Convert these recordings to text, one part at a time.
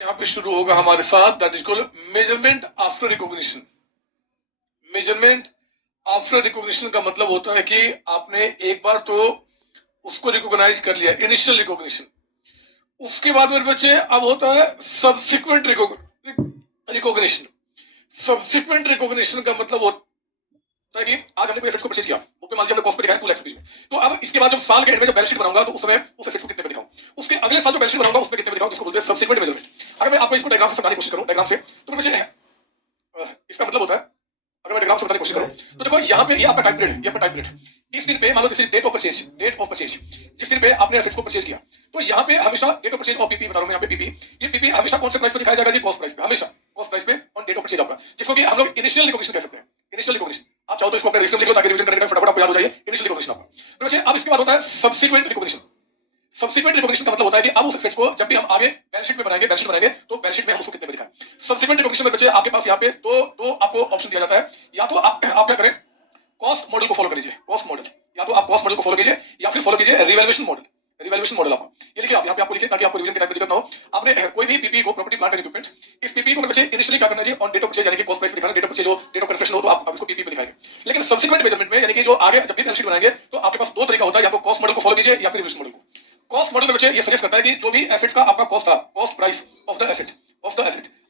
यहाँ पे शुरू होगा हमारे साथ that is called measurement after recognition. Measurement after recognition का मतलब होता है कि आपने एक बार तो उसको रिकॉग्नाइज कर लिया, इनिशियल रिकॉग्निशन। उसके बाद मेरे बच्चे अब होता है सब्सिक्वेंट रिकॉग्निशन। सब्सिक्वेंट रिकॉग्निशन का मतलब होता है कि आज हमने कोई एसेट को परचेज किया, बुक में मान लीजिए हमने कॉस्ट पे दिखाया 2 लाख रुपीस में, तो अब इसके बाद जब साल के एंड में जब बैलेंस शीट बनाऊंगा तो उस समय उस एसेट को कितने पे दिखाऊं, उसके अगले साल जो बैलेंस शीट बनाऊंगा उसमें कितने पे दिखाऊं, जिसको बोलते हैं सब्सिक्वेंट मेजरमेंट। अगर मैं आपको इसको डायग्राम से समझाने की कोशिश करूं, डायग्राम से, तो मुझे इसका मतलब होता है, अगर मैं डायग्राम से बताने की कोशिश करूं तो देखो यहाँ पे ये आपका टाइम पीरियड, ये आपका टाइम पीरियड। इस दिन पे मान लो this date of purchase, date of purchase, जिस दिन पे आपने एसेट्स को परचेज किया, तो यहाँ पे हमेशा डेट ऑफ परचेज और पीपी बता रहा हूं मैं, यहाँ पे पीपी, ये पीपी हमेशा कौन से प्राइस पे दिखाया जाएगा जी? कॉस्ट प्राइस पे, हमेशा कॉस्ट प्राइस पे ऑन डेट ऑफ परचेज आपका, जिसको कि हम लोग इनिशियल रिकॉग्निशन कह सकते हैं। इनिशियल रिकॉग्निशन आप चाहो तो इसको अपने रजिस्टर में लिख लो ताकि रिवीजन करने का फटाफट आपको याद हो जाए। इनिशियल रिकॉग्निशन आपका। तो अब इसके बाद होता है सब्सिक्वेंट रिकॉग्निशन। सब्सिक्वेंट रिकॉग्निशन का मतलब होता है कि अब उस एसेट्स को जब भी हम आगे बैलेंस शीट में बनाएंगे, बैलेंस शीट बनाएंगे तो बैलेंस शीट में हम उसको कितने में दिखाएं। सब्सिक्वेंट रिकॉग्निशन में बच्चे आपके पास यहाँ पे दो आपको ऑप्शन दिया जाता है। या तो आप क्या करें, कॉस्ट मॉडल को फॉलो करिए, कॉस्ट मॉडल, या तो आप कॉस्ट मॉडल को फॉलो कीजिए या फिर फॉलो कीजिए रिवैल्यूएशन मॉडल। रिवैल्यूएशन मॉडल आपको ये लिखिए, आप यहाँ पे आपको लिखिए ताकि आपको रिवीजन के टाइम पे दिक्कत ना हो। आपने कोई भी पीपी को, प्रॉपर्टी प्लांट एंड इक्विपमेंट, इस पीपी को बच्चे इनिशियली क्या करना चाहिए? ऑन डेट ऑफ परचेज यानी कि कॉस्ट प्राइस पे दिखाना, डेट ऑफ परचेज हो, डेट ऑफ कंस्ट्रक्शन हो तो आप इसको पीपी पे दिखाएंगे। लेकिन सब्सिक्वेंट मेजरमेंट में यानी कि जो आगे जब भी बैलेंस शीट बनाएंगे तो आपके पास दो तरीका होता है, या तो कॉस्ट मॉडल को फॉलो कीजिए या फिर रिवैल्यूएशन मॉडल को। कॉस्ट मॉडल में बच्चे ये सजेस्ट करता है कि जो भी एसेट्स का आपका कॉस्ट था, cost price of the asset,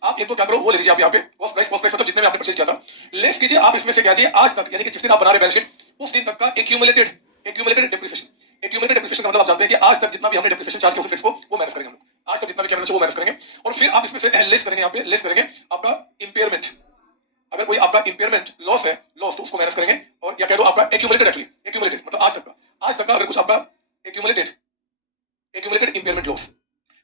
आप एक तो क्या करो वो ले लीजिए, आप यहाँ पे कॉस्ट प्राइस मतलब जितने में आपने परचेज किया था लेस कीजिए, आप इसमें से क्या कीजिए आज तक यानी कि जिस दिन आप बना रहे बैलेंस शीट उस दिन तक का एक्यूमुलेटेड डेप्रिसिएशन। एक्यूमुलेटेड डेप्रिसिएशन का मतलब आप जानते हैं कि आज तक जितना भी हमने डेप्रिसिएशन चार्ज किया उस एसेट्स को वो माइनस करेंगे हम लोग। आज तक जितना भी क्या वो माइनस करेंगे और फिर आप इसमें से लेस करेंगे, यहाँ पे लेस करेंगे आपका इंपेयरमेंट। अगर कोई आपका इंपेयरमेंट लॉस है, लॉस तो उसको माइनस करेंगे, और या कह दो आपका एक्यूमुलेटेड, एक्चुअली एक्यूमुलेटेड मतलब आज तक का अगर कुछ आपका एक्यूमुलेटेड इंपेयरमेंट लॉस।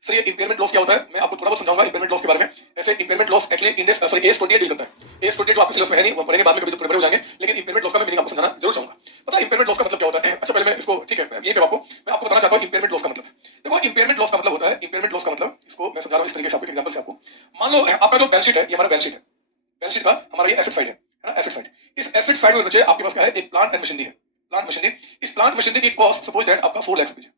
सर ये इंपेयरमेंट लॉस क्या होता है मैं आपको थोड़ा बहुत समझाऊंगा इंपेयरमेंट लॉस के बारे में। ऐसे impairment loss actually index sorry AS28 deal करता है। AS28 जो आपके सिलेबस में है नहीं, वो पढ़ेंगे बाद में, कभी जब बड़े हो जाएंगे, लेकिन इंपेयरमेंट लॉस का मैं मीनिंग आपको समझाना जरूर चाहूंगा। पता है इंपेयरमेंट लॉस का मतलब क्या होता है? अच्छा पहले मैं इसको, ठीक है यही पे मैं आपको बताना चाहता हूँ इंपेयरमेंट लॉस का मतलब। देखो इंपेयरमेंट लॉस का मतलब होता है, इंपेयरमेंट लॉस का मतलब इसको मैं समझा रहा हूँ इस तरीके से आपको, एग्जांपल से आपको। मान लो आपका जो बैलेंस शीट है, ये हमारा बैलेंस शीट है, बैलेंस शीट का हमारा ये एसेट साइड है ना, एसेट साइड। इस एसेट साइड में बच्चे आपके पास क्या है? एक प्लांट एंड मशीनरी है, प्लांट मशीनरी। इस प्लांट मशीनरी की कॉस्ट सपोज दैट आपका 4 लाख रुपीज है,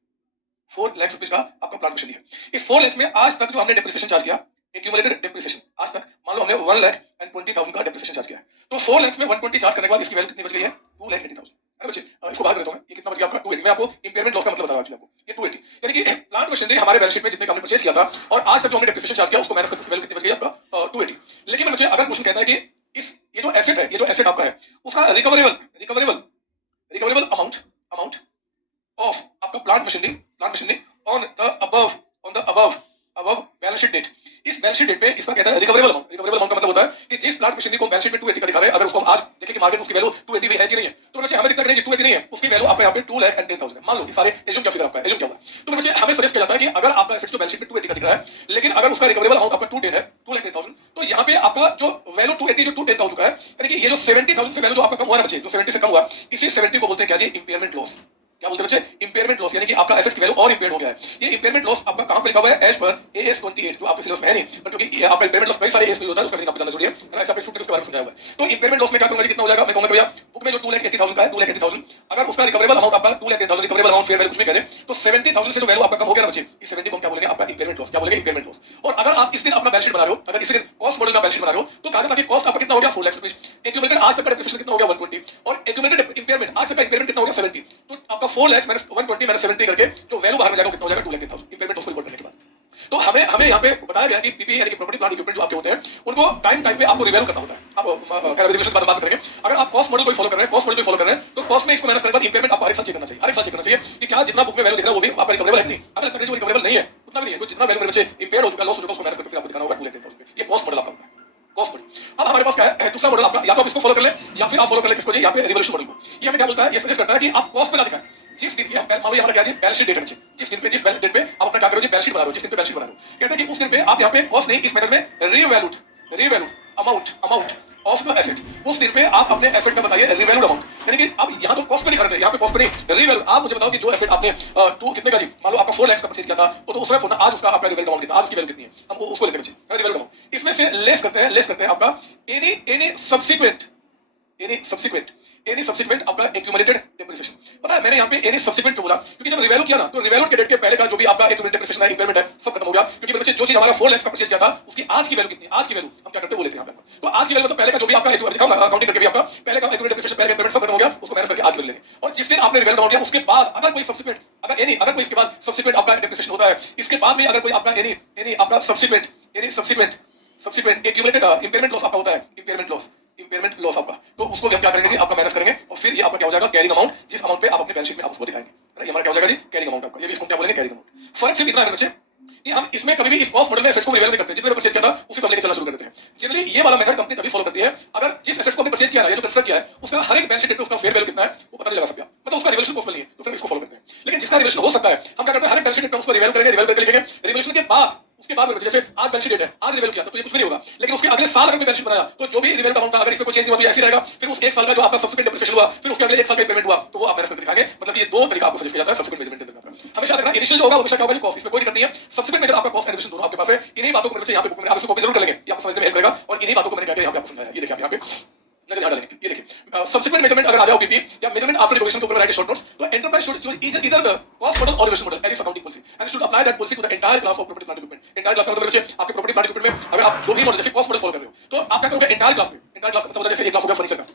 4 लाख रुपीज का आपका प्लांट मशीनरी है। इस 4 लाख में आज तक जो हमने डेप्रिसिएशन चार्ज किया, एक्यूमुलेटेड डेप्रिसिएशन, आज तक मान लो हमने 1,20,000 का डेप्रिसिएशन चार्ज किया है, तो 4 लाख में 120 चार्ज करने के बाद इसकी वैल्यू कितनी बच गई है? 2,80,000। अरे बच्चे इसको बाहर कर देता हूं मैं, ये कितना बच गया आपका? 280। मैं आपको इंपेयरमेंट लॉस का मतलब बता रहा हूं आपको, ये 280 यानी कि प्लांट मशीनरी हमारे बैलेंस शीट में जितने का हमने परचेज किया था और आज तक जो हमने डेप्रिसिएशन चार्ज किया उसको माइनस करके वैल्यू कितनी बच गई आपका? 280। लेकिन बच्चे अगर क्वेश्चन कहता है कि इस ये जो एसेट है, ये जो एसेट आपका है उसका रिकवरेबल अमाउंट of आपका plant machinery on the above balance sheet date. इस बैलेंस शीट डेट पे इसका कहता है रिकवरेबल अमाउंट। रिकवरेबल अमाउंट का मतलब होता है कि जिस प्लांट मशीनरी को बैलेंस शीट में 280 का दिखा रहे हैं, अगर उसको हम आज देखें कि मार्केट में उसकी वैल्यू 280 भी है कि नहीं है, तो बच्चे हमें दिखता है कि 280 नहीं है, उसकी वैल्यू आपका यहाँ पे 2,10,000 है। मान लो ये सारे एज्यूम क्या फिगर आपका, एज्यूम क्या होगा, तो बच्चे हमें सजेस्ट किया जाता है कि अगर आपका एसेट जो बैलेंस शीट में 280 का दिख रहा है, लेकिन अगर उसका रिकवरेबल अमाउंट आपका 210 है, 2,10,000, तो यहाँ पे आपका जो वैल्यू 280 जो 210 का हो चुका है, यानी कि ये जो 70,000 से वैल्यू जो आपका कम हुआ है बच्चे, जो 70 से कम हुआ, इसी 70 को बोलते हैं क्या जी? Impairment loss. क्या बोलते हैं बच्चे? इंपेयरमेंट लॉस, यानी कि आपका एसेट्स की वैल्यू और इंपेयर्ड हो गया है। ये इंपेयरमेंट लॉस आपका कहां पे लिखा हुआ है? एज पर AS28, जो आपके सिलेबस में है नहीं, पर क्योंकि ये आपका इंपेयरमेंट लॉस कई सारे एस में होता है, उसका मीनिंग आपको जानना जरूरी है। ऐसा आपके स्टूडेंट उसके बारे में समझाया हुआ है। तो इंपेयरमेंट लॉस में क्या करूंगा जी? कितना हो जाएगा? मैं कहूंगा भैया बुक में जो 2,80,000 का है, 2,80,000, अगर उसका रिकवरेबल अमाउंट आपका 2,10,000 रिकवरेबल अमाउंट फेयर वैल्यू कुछ भी कह दे, तो 70,000 से जो वैल्यू आपका कम हो गया ना बच्चे, इस 70 को क्या बोलेंगे? आपका इंपेयरमेंट लॉस। क्या बोलेंगे? Impairment loss. और अगर आप इस दिन अपना बैलेंस शीट बना रहे हो, अगर इस दिन कॉस्ट मॉडल का बैलेंस शीट बना रहे हो, तो कहा जाता है कि कॉस्ट आपका कितना हो गया? 4 लाख रुपीस। एक्यूमुलेटेड आज तक का डेप्रिसिएशन कितना हो गया? 120। और एक्यूमुलेटेड इंपेयरमेंट आज तक का इंपेयरमेंट कितना हो गया? 70। तो आपका 4 लाख माइनस 120 माइनस 70 करके जो वैल्यू बाहर में जाएगा कितना हो जाएगा? 2,10,000 इंपेयरमेंट लॉस को रिकॉर्ड करने के बाद। तो हमें यहाँ पे बताया गया कि पीपी यानी कि प्रॉपर्टी प्लांट इक्विपमेंट जो आपके होते हैं उनको टाइम पे आपको रिवैल्यू करना होता है। अब रिवैल्यूएशन के बात करेंगे। अगर आप कॉस्ट मॉडल को फॉलो कर रहे हैं, तो कॉस्ट में इसको मैनेज करने के बाद इंपेयरमेंट आपको हर एक साल चेक करना चाहिए कि क्या जितना बुक में वैल्यू दिख रहा है वो भी आपका रिकवरेबल है कि नहीं। अगर लगता है वो रिकवरेबल नहीं है, उतना भी नहीं है, तो जितना वैल्यू मेरे बच्चे इंपेयर हो चुका है, लॉस हो चुका है, उसको मैनेज करके आपको दिखाना होगा 2,10,000। ये कॉस्ट मॉडल आपका होता है, कॉस्ट मॉडल। अब हमारे पास क्या है? दूसरा मॉडल आपका, या तो आप इसको फॉलो कर ले या फिर आप फॉलो कर ले किसको जी? यहाँ पे रिवॉल्यूशन मॉडल को। ये हमें क्या बोलता है? ये सजेस्ट करता है कि आप कॉस्ट पे ना दिखाएं। जिस दिन मान लो हमारा क्या जी? बैलेंस शीट डेट है, जिस दिन पे जिस बैलेंस डेट पे आप अपना क्या करो जी? बैलेंस शीट बना रहे हो, जिस दिन पे बैलेंस शीट बना रहे हो, कहते हैं कि उस दिन पे आप यहाँ पे कॉस्ट नहीं, इस मेथड में revalued amount of the asset, उस दिन पे आप अपने एसेट का बताइए रिवैल्यूड अमाउंट। यानी कि अब यहाँ तो कॉस्ट पे नहीं खरीदते, यहाँ पे कॉस्ट पे नहीं, रिवैल्यू। आप मुझे बताओ कि जो एसेट आपने टू कितने का जी? मान लो आपका 4 लाख का परचेज किया था, तो उस समय आज उसका आपका रिवैल्यूड अमाउंट कितना, आज उसकी वैल्यू कितनी है, हम उसको लेते हैं रिवैल्यूड अमाउंट। इसमें से लेस करते हैं आपका एनी सब्सिक्वेंट आपका एक्यूमुलेटेड डेप्रिसिएशन। पता है मैंने यहाँ पे एनी सब्सिक्वेंट क्यों बोला? क्योंकि जब रिवैल्यू किया ना, तो रिवैल्यू के डेट के पहले का जो भी आपका एक डेप्रिसिएशन है, इंपेयरमेंट है, सब खत्म हो गया। क्योंकि मेरे बच्चे जो चीज हमारा 4 लाख का परचेज किया था, उसकी आज की वैल्यू कितनी, आज की वैल्यू हम क्या करते हैं वो लेते हैं यहाँ पे। तो आज की वैल्यू मतलब पहले का जो भी आपका लिखा होगा अकाउंटिंग करके भी आपका पहले का एक डेप्रिसिएशन, पहले का पेमेंट सब खत्म हो गया, उसको माइनस करके आज कर लेंगे। और जिस दिन आपने रिवैल्यू अमाउंट किया उसके बाद अगर कोई सब्सिक्वेंट, अगर कोई इसके बाद सब्सिक्वेंट आपका डेप्रिसिएशन होता है, इसके बाद में अगर कोई आपका एनी आपका सब्सिक्वेंट एक्यूमुलेटेड इंपेयरमेंट लॉस आपका होता है, इंपेयरमेंट लॉस आपका, तो उसको भी हम क्या करेंगे जी, आपका माइनस करेंगे और फिर ये आपका क्या हो जाएगा, कैरिंग अमाउंट, जिस अमाउंट पे आप अपने बैलेंस शीट में आप उसको दिखाएंगे, है ना। ये हमारा क्या हो जाएगा जी, कैरिंग अमाउंट आपका। ये भी इसको क्या बोलेंगे, कैरिंग अमाउंट। फर्क सिर्फ इतना है बच्चे कि हम इसमें कभी भी इस कॉस्ट मॉडल में एसेट्स को रिवैल्यू नहीं करते, जितने परचेज किया था उसी को हम लेके चलना शुरू कर देते हैं। जनरली ये वाला मेथड कंपनी तभी फॉलो करती है अगर जिस एसेट्स को हमने परचेज किया है, ये जो कंसिडर किया है, उसका हर एक बैलेंस शीट पे उसका फेयर वैल्यू कितना है वो पता नहीं लगा सकता, मतलब उसका रिवैल्यूएशन पॉसिबल नहीं है, तो फिर इसको फॉलो करते हैं। लेकिन जिसका रिवैल्यूएशन हो सकता है, हम क्या करते हैं, हर एक बैलेंस शीट पे उसको रिवैल्यू करेंगे, रिवैल्यू करके लिखेंगे, रिवैल्यूएशन के बाद उसके बाद जैसे आज बैलेंस शीट डेट है, आज रिवैल्यू किया तो ये कुछ भी नहीं होगा, लेकिन उसके अगले साल अगर कोई बैलेंस शीट बनाया तो जो भी रिवैल्यू अमाउंट था अगर इसमें कोई चेंज नहीं हुआ तो ऐसे रहेगा, फिर उस एक साल का जो आपका सब्सिक्वेंट डेप्रिसिएशन हुआ, फिर उसके अगले एक साल का पेमेंट हुआ तो वो आप माइनस करके दिखाएंगे। मतलब ये दो तरीका आपको सजेस्ट किया जाता है सब्सिक्वेंट मेजरमेंट करने का। हमेशा देखना इनिशियल जो होगा हमेशा क्या होगा, कॉस्ट, इसमें कोई दिक्कत नहीं है। सब्सिक्वेंट मेजर आपका कॉस्ट एंड दोनों आपके पास है। इन्हीं बातों को मेरे बच्चे यहाँ पे बुक में आप इसको कॉपी जरूर कर लेंगे, ये आपको समझने में हेल्प करेगा। और इन्हीं बातों को मैंने क्या किया यहाँ पे आपको समझाया, ये देखिए आप यहाँ पे नजर यहाँ डालेंगे, ये देखिए सब्सिक्वेंट मेजरमेंट अगर आ जाओ पीपी या मेजरमेंट आफ्टर डिक्लेरेशन के ऊपर राइट शॉर्ट नोट्स, तो enterprise should use either the cost model और revaluation model as accounting policy and should apply that policy to the entire class of property plant equipment. Entire class का मतलब बच्चे आपके property plant equipment में अगर आप जो भी मॉडल जैसे कॉस्ट मॉडल फॉलो कर रहे हो तो आप क्या करोगे, एंटायर क्लास में, एंटायर क्लास मतलब जैसे एक क्लास हो गया फर्नीचर का,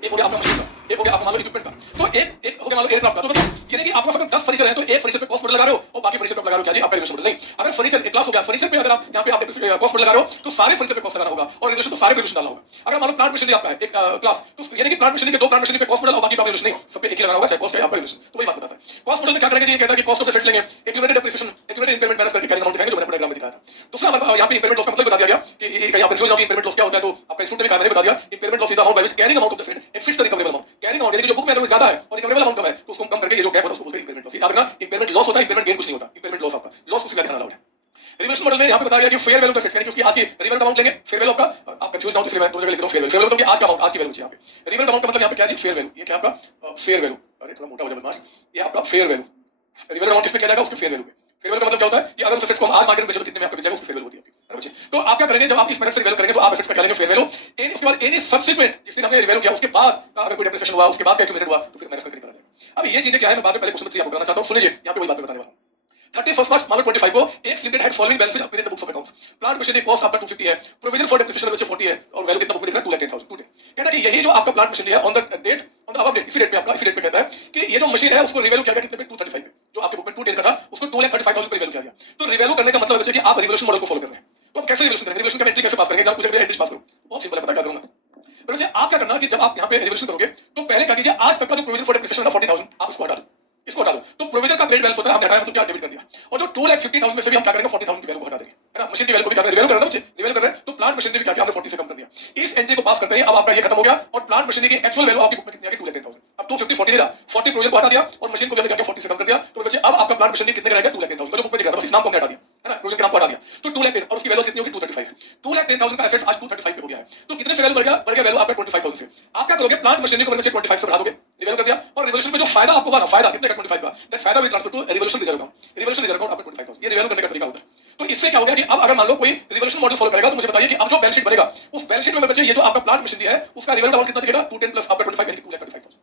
एक हो गया आपका मशीन का, एक हो गया आपका मान लो इक्विपमेंट का, तो एक हो गया मान लो एयरक्राफ्ट का। तो मतलब ये नहीं कि आपके पास अगर 10 फर्नीचर है तो एक फर्नीचर पे कॉस्ट मॉडल लगा रहे हो और बाकी फर्नीचर पे लगा रहे हो क्या जी आपका रिवैल्यूएशन मॉडल। नहीं, अगर फर्नीचर एक क्लास हो गया, फर्नीचर पे अगर आप यहाँ पे आप कॉस्ट मॉडल लगा रहे हो तो सारे फर्नीचर पे कॉस्ट लगाना होगा और रिवैल्यूएशन तो सारे पे डालना होगा। अगर मान लो प्लांट मशीनरी आपका है एक क्लास, तो यानी कि प्लांट मशीनरी के दो प्लांट मशीनरी पे कॉस्ट मॉडल और बाकी का रिवैल्यूएशन नहीं, सब पे एक ही लगाना होगा, चाहे कॉस्ट है आपका रिवैल्यूएशन। तो वही बात बताता है। कॉस्ट मॉडल में क्या करेंगे जी, ये कहता है कि कॉस्ट ऑफ द एसेट्स लेंगे, accumulated depreciation, accumulated impairment minus करके कैरिंग अमाउंट दिखाएंगे, जो मैंने डायग्राम में दिखाया था। दूसरा हमारे यहाँ पे इंपेयरमेंट लॉस का मतलब बता दिया गया कि कहीं आप कंफ्यूज हो कि इंपेयरमेंट लॉस क्या होता है, तो आपका स्टूडेंट ने मैंने बता दिया impairment loss is the amount by which carrying amount of the asset exceeds the recoverable amount. Carrying amount यानी कि जो बुक में ज्यादा है और रिकवरेबल अमाउंट कम है तो उसको कम करके ये जो गैप होता है उसको बोलते हैं इंपेयरमेंट लॉस। याद रखना इंपेयरमेंट लॉस होता है, इंपेयरमेंट गेन कुछ नहीं होता, इंपेयरमेंट लॉस आपका लॉस कुछ नहीं अलाउड है। रिवैल्यूएशन मॉडल में यहाँ पे बताया गया कि फेयर वैल्यू का सेट यानी कि उसकी आज की रिवैल्यू अमाउंट लेंगे, फेयर वैल्यू आपका आप कंफ्यूज ना हो इसलिए मैं दो जगह लिख रहा हूं फेयर वैल्यू। फेयर वैल्यू मतलब कि आज का अमाउंट, आज की वैल्यू चाहिए यहाँ पे। रिवैल्यू अमाउंट का मतलब यहाँ पे क्या है जी, फेयर वैल्यू। ये क्या आपका फेयर वैल्यू, अरे थोड़ा मोटा हो जाए बदमाश, ये आपका फेयर वैल्यू। रिवैल्यू अमाउंट किसमें किया जाएगा, उसके फेयर वैल्यू पे। फेयर वैल्यू का मतलब क्या होता है कि अगर उस एसेट्स को हम आज मार्केट में बेचो कितने में आपको बेचेगा, उसकी फेयर वैल्यू होती है आपकी, है ना बच्चे। तो आप क्या करेंगे, जब आप इस मेथड से रिवैल्यू करेंगे तो आप एसेट्स का क्या लेंगे, फेयर वैल्यू। उसके बाद एनी सब्सिक्वेंट जिस दिन हमने रिवैल्यू किया उसके बाद का अगर कोई डेप्रिसिएशन हुआ, उसके बाद का एक्यूमुलेटेड हुआ तो फिर माइनस करके निकाला जाएगा। अब ये चीजें क्या है मैं बाद में पहले क्वेश्चन 3 आपको कराना चाहता हूं, सुनिए यहाँ पे वही बात बताने वाला हूं। 31st March 25 को एक limited had following balances appear in the books of accounts. Plant machinery cost आपका 250 है, प्रोविजन फॉर डेप्रिसिएशन बच्चे 40 है और वैल्यू कितना बुक में लिखा है 2,10,000 टुडे। कहता है कि यही जो आपका प्लांट मशीनरी है on the date, on the above date, इसी डेट पे आपका, इसी डेट पे कहता है कि ये जो मशीन है उसको रिवैल्यू किया गया कितने पे, 235 पे। जो आपके बुक में 210 का था उसको 2,35,000 पे रिवैल्यू किया गया। तो रिवैल्यू करने का मतलब है कि आप रिवैल्यूएशन मॉडल को फॉलो कर रहे हैं। तो आप कैसे रिवैल्यूएशन करेंगे, रिवैल्यूएशन का एंट्री कैसे पास करेंगे, एग्जाम पूछेगा एंट्री पास करो, बहुत सिंपल है, पता क्या करूंगा। तो वैसे आप क्या करना कि जब आप यहाँ पे रिवैल्यूएशन करोगे तो पहले क्या कीजिए, आज तक का जो प्रोविजन फॉर डेप्रिसिएशन था 40,000 आप इसको हटा दो, इसको हटा दो। तो प्रोविजन का क्रेडिट बैलेंस होता है, हमने हटाया मतलब क्या डेबिट कर दिया। और जो 2,50,000 में से भी हम क्या करेंगे 40,000 की वैल्यू को हटा देंगे, है ना। मशीन की वैल्यू को भी क्या करें, रिवैल्यू कर रहे हैं ना, रिवैल्यू कर रहे हैं तो प्लांट मशीनरी भी क्या किया हमने 40 से कम कर दिया। इस एंट्री को पास करते ही अब आपका ये खत्म हो गया और प्लांट मशीनरी की एक्चुअल वैल्यू आपकी बुक में कितनी आ गई, 2,10,000। अब 250 40 नहीं रहा, 40 प्रोविजन को हटा दिया और मशीन को भी हमने क्या किया 40 से कम कर दिया। तो बच्चे अब आपका प्लांट मशीनरी कितने का रहेगा, 2,10,000। जो बुक में दिखा था बस इस नाम को हमने हटा दिया, है ना, प्रोविजन के नाम को हटा दिया। तो 2,10,000 और उसकी वैल्यू कितनी होगी 235। 2,10,000 का एसेट्स आज 235 पे हो गया है। तो कितने से वैल्यू बढ़ गया, वैल्यू आपका 25,000 से। आप क्या करोगे, प्लांट मशीनरी को 25 से बढ़ा दोगे, रिवैल्यू कर दिया और रिवैल्यूएशन में जो फायदा आपको होगा ना, फायदा कितने का 25 का, दैट फायदा will transfer to revaluation reserve account. Revaluation reserve account आपका 25,000, ये रिवैल्यू करने का तरीका होता है। तो इससे क्या हो गया कि अब अगर मान लो कोई रिवैल्यूएशन मॉडल फॉलो करेगा तो मुझे बताइए कि अब जो बैलेंस शीट बनेगा उस बैलेंस शीट में बच्चे ये जो आपका प्लांट मशीनरी है उसका रिवैल्यू अमाउंट कितना दिखेगा, 210 प्लस आपका 25 यानी 2,35,000,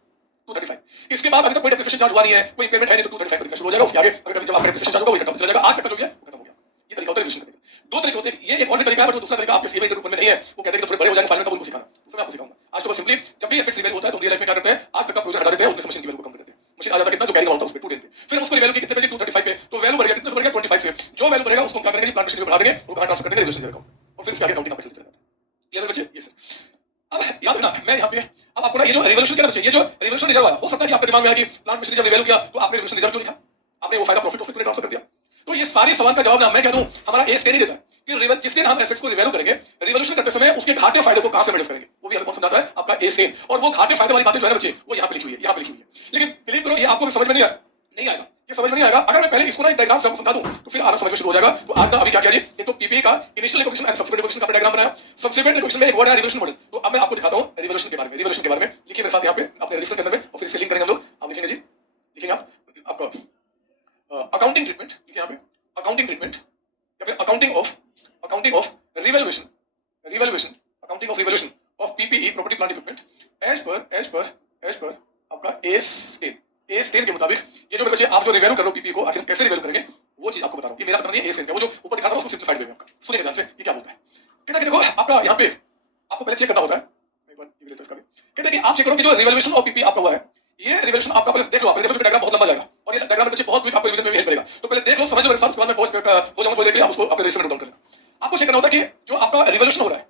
235। इसके बाद अभी तक कोई डेप्रिसिएशन चार्ज हुआ नहीं है, कोई पेमेंट है नहीं, तो 235 पर शुरू हो जाएगा। उसके आगे अगर कभी जब आपका डेप्रिसिएशन चार्ज होगा वो खत्म हो जाएगा। आज तक का जो है खत्म हो गया। ये तरीका होता है रिवैल्यूएशन करने का। दो तरीके होते हैं, ये एक और भी तरीका है, पर दूसरा तरीका आपके सीए इंटरव्यू में नहीं है, वो कहते हैं कि थोड़े बड़े हो जाएंगे फाइनल तब उनको सिखाना, उसमें आपको सिखाऊंगा। आज तो बस सिंपली जब भी एसेट्स रिवैल्यू होता है तो रियल लाइफ में क्या करते हैं, आज तक का प्रोविजन हटा देते हैं, उनमें से मशीन की वैल्यू को कम कर देते हैं। मशीन आ जाता है कितना, जो कैरिंग अमाउंट था उस पे 210 पे, फिर उसको रिवैल्यू कितने पे 235 पे, तो वैल्यू बढ़ गया कितने से बढ़ गया 25 से। जो वैल्यू बढ़ेगा उसको क्या करेंगे, प्लांट मशीनरी पे बढ़ा देंगे और कहां ट्रांसफर कर देंगे, रिवैल्यूएशन अकाउंट, और फिर उसके आगे अकाउंटिंग का पैसा चला जाता है। क्लियर है बच्चे, ये सर। अब याद रखना मैं यहाँ पे अब आपको ना ये जो रिवैल्यूएशन क्या बच्चे, ये जो रिवैल्यूएशन रिजर्व है, हो सकता है कि आपके दिमाग में आए कि प्लांट मशीनरी जब रिवैल्यू किया तो आपने रिवैल्यूएशन रिजर्व क्यों लिखा, आपने वो फायदा प्रॉफिट उसमें ट्रांसफर कर दिया। तो ये सारे सवाल का जवाब ना मैं कह दूं, हमारा ए स्टे नहीं देता कि जिस दिन हम एसेट्स को रिवैल्यू करेंगे, रिवैल्यूएशन करते समय उसके घाटे फायदे को कहां से मैनेज करेंगे, वो भी हमें कौन समझाता है, आपका ए स्टे। और वो घाटे फायदे वाली बातें जो है ना बच्चे, वो यहाँ पे लिखी हुई है, यहाँ पे लिखी हुई है। लेकिन बिलीव करो ये आपको समझ में नहीं आएगा, ये समझ में नहीं आएगा अगर मैं पहले इसको ना डायग्राम से आपको समझा दूं तो फिर आना समझ में शुरू हो जाएगा। तो आज ना अभी क्या किया जी, एक तो पीपी का initial recognition and subsequent recognition का डायग्राम बनाया, सब्सिक्वेंट रिकॉग्निशन में एक वर्ड है रिवैल्यूएशन मॉडल। तो अब मैं आपको दिखाता हूं रिवैल्यूएशन के बारे में, रिवैल्यूएशन के बारे में लिखिए मेरे साथ यहाँ पे अपने रजिस्टर के अंदर में, और फिर से लिंक करेंगे हम लोग। आप लिखेंगे जी, लिखेंगे आप आपका अकाउंटिंग ट्रीटमेंट, लिखिए यहाँ पे अकाउंटिंग ट्रीटमेंट या फिर accounting of revaluation, accounting of revaluation of PPE property plant equipment as per आपका ए स्केल, A10 के मुताबिक ये जो मेरे बच्चे आप जो रिवैल्यू कर रहे हो पीपी को आखिर कैसे रिवैल्यू करेंगे वो चीज आपको बता रहा हूं। ये मेरा बता नहीं है A10 का, वो जो ऊपर दिखा रहा हूं उसको सिंप्लीफाइड वे में आपका सुनिए ध्यान से ये क्या बोलता है। कहता है कि देखो आपका यहाँ पे आपको पहले चेक करना होता है, एक बार ये भी लेते हैं इसका भी। कहता है कि आप चेक करो कि जो रिवैल्यूएशन ऑफ पीपी आपका हुआ है, ये रिवैल्यूएशन आपका पहले देख लो, आप देखो डायग्राम बहुत लंबा जाएगा और ये डायग्राम बच्चे बहुत क्विक आपको रिवीजन में भी हेल्प करेगा। तो पहले देख लो, समझ लो मेरे साथ, उसके बाद मैं हो जाऊंगा थोड़ी देर के लिए, आप उसको अपने रजिस्टर में नोट डाउन करना। आपको चेक करना होता है कि जो आपका रिवैल्यूएशन हो रहा है,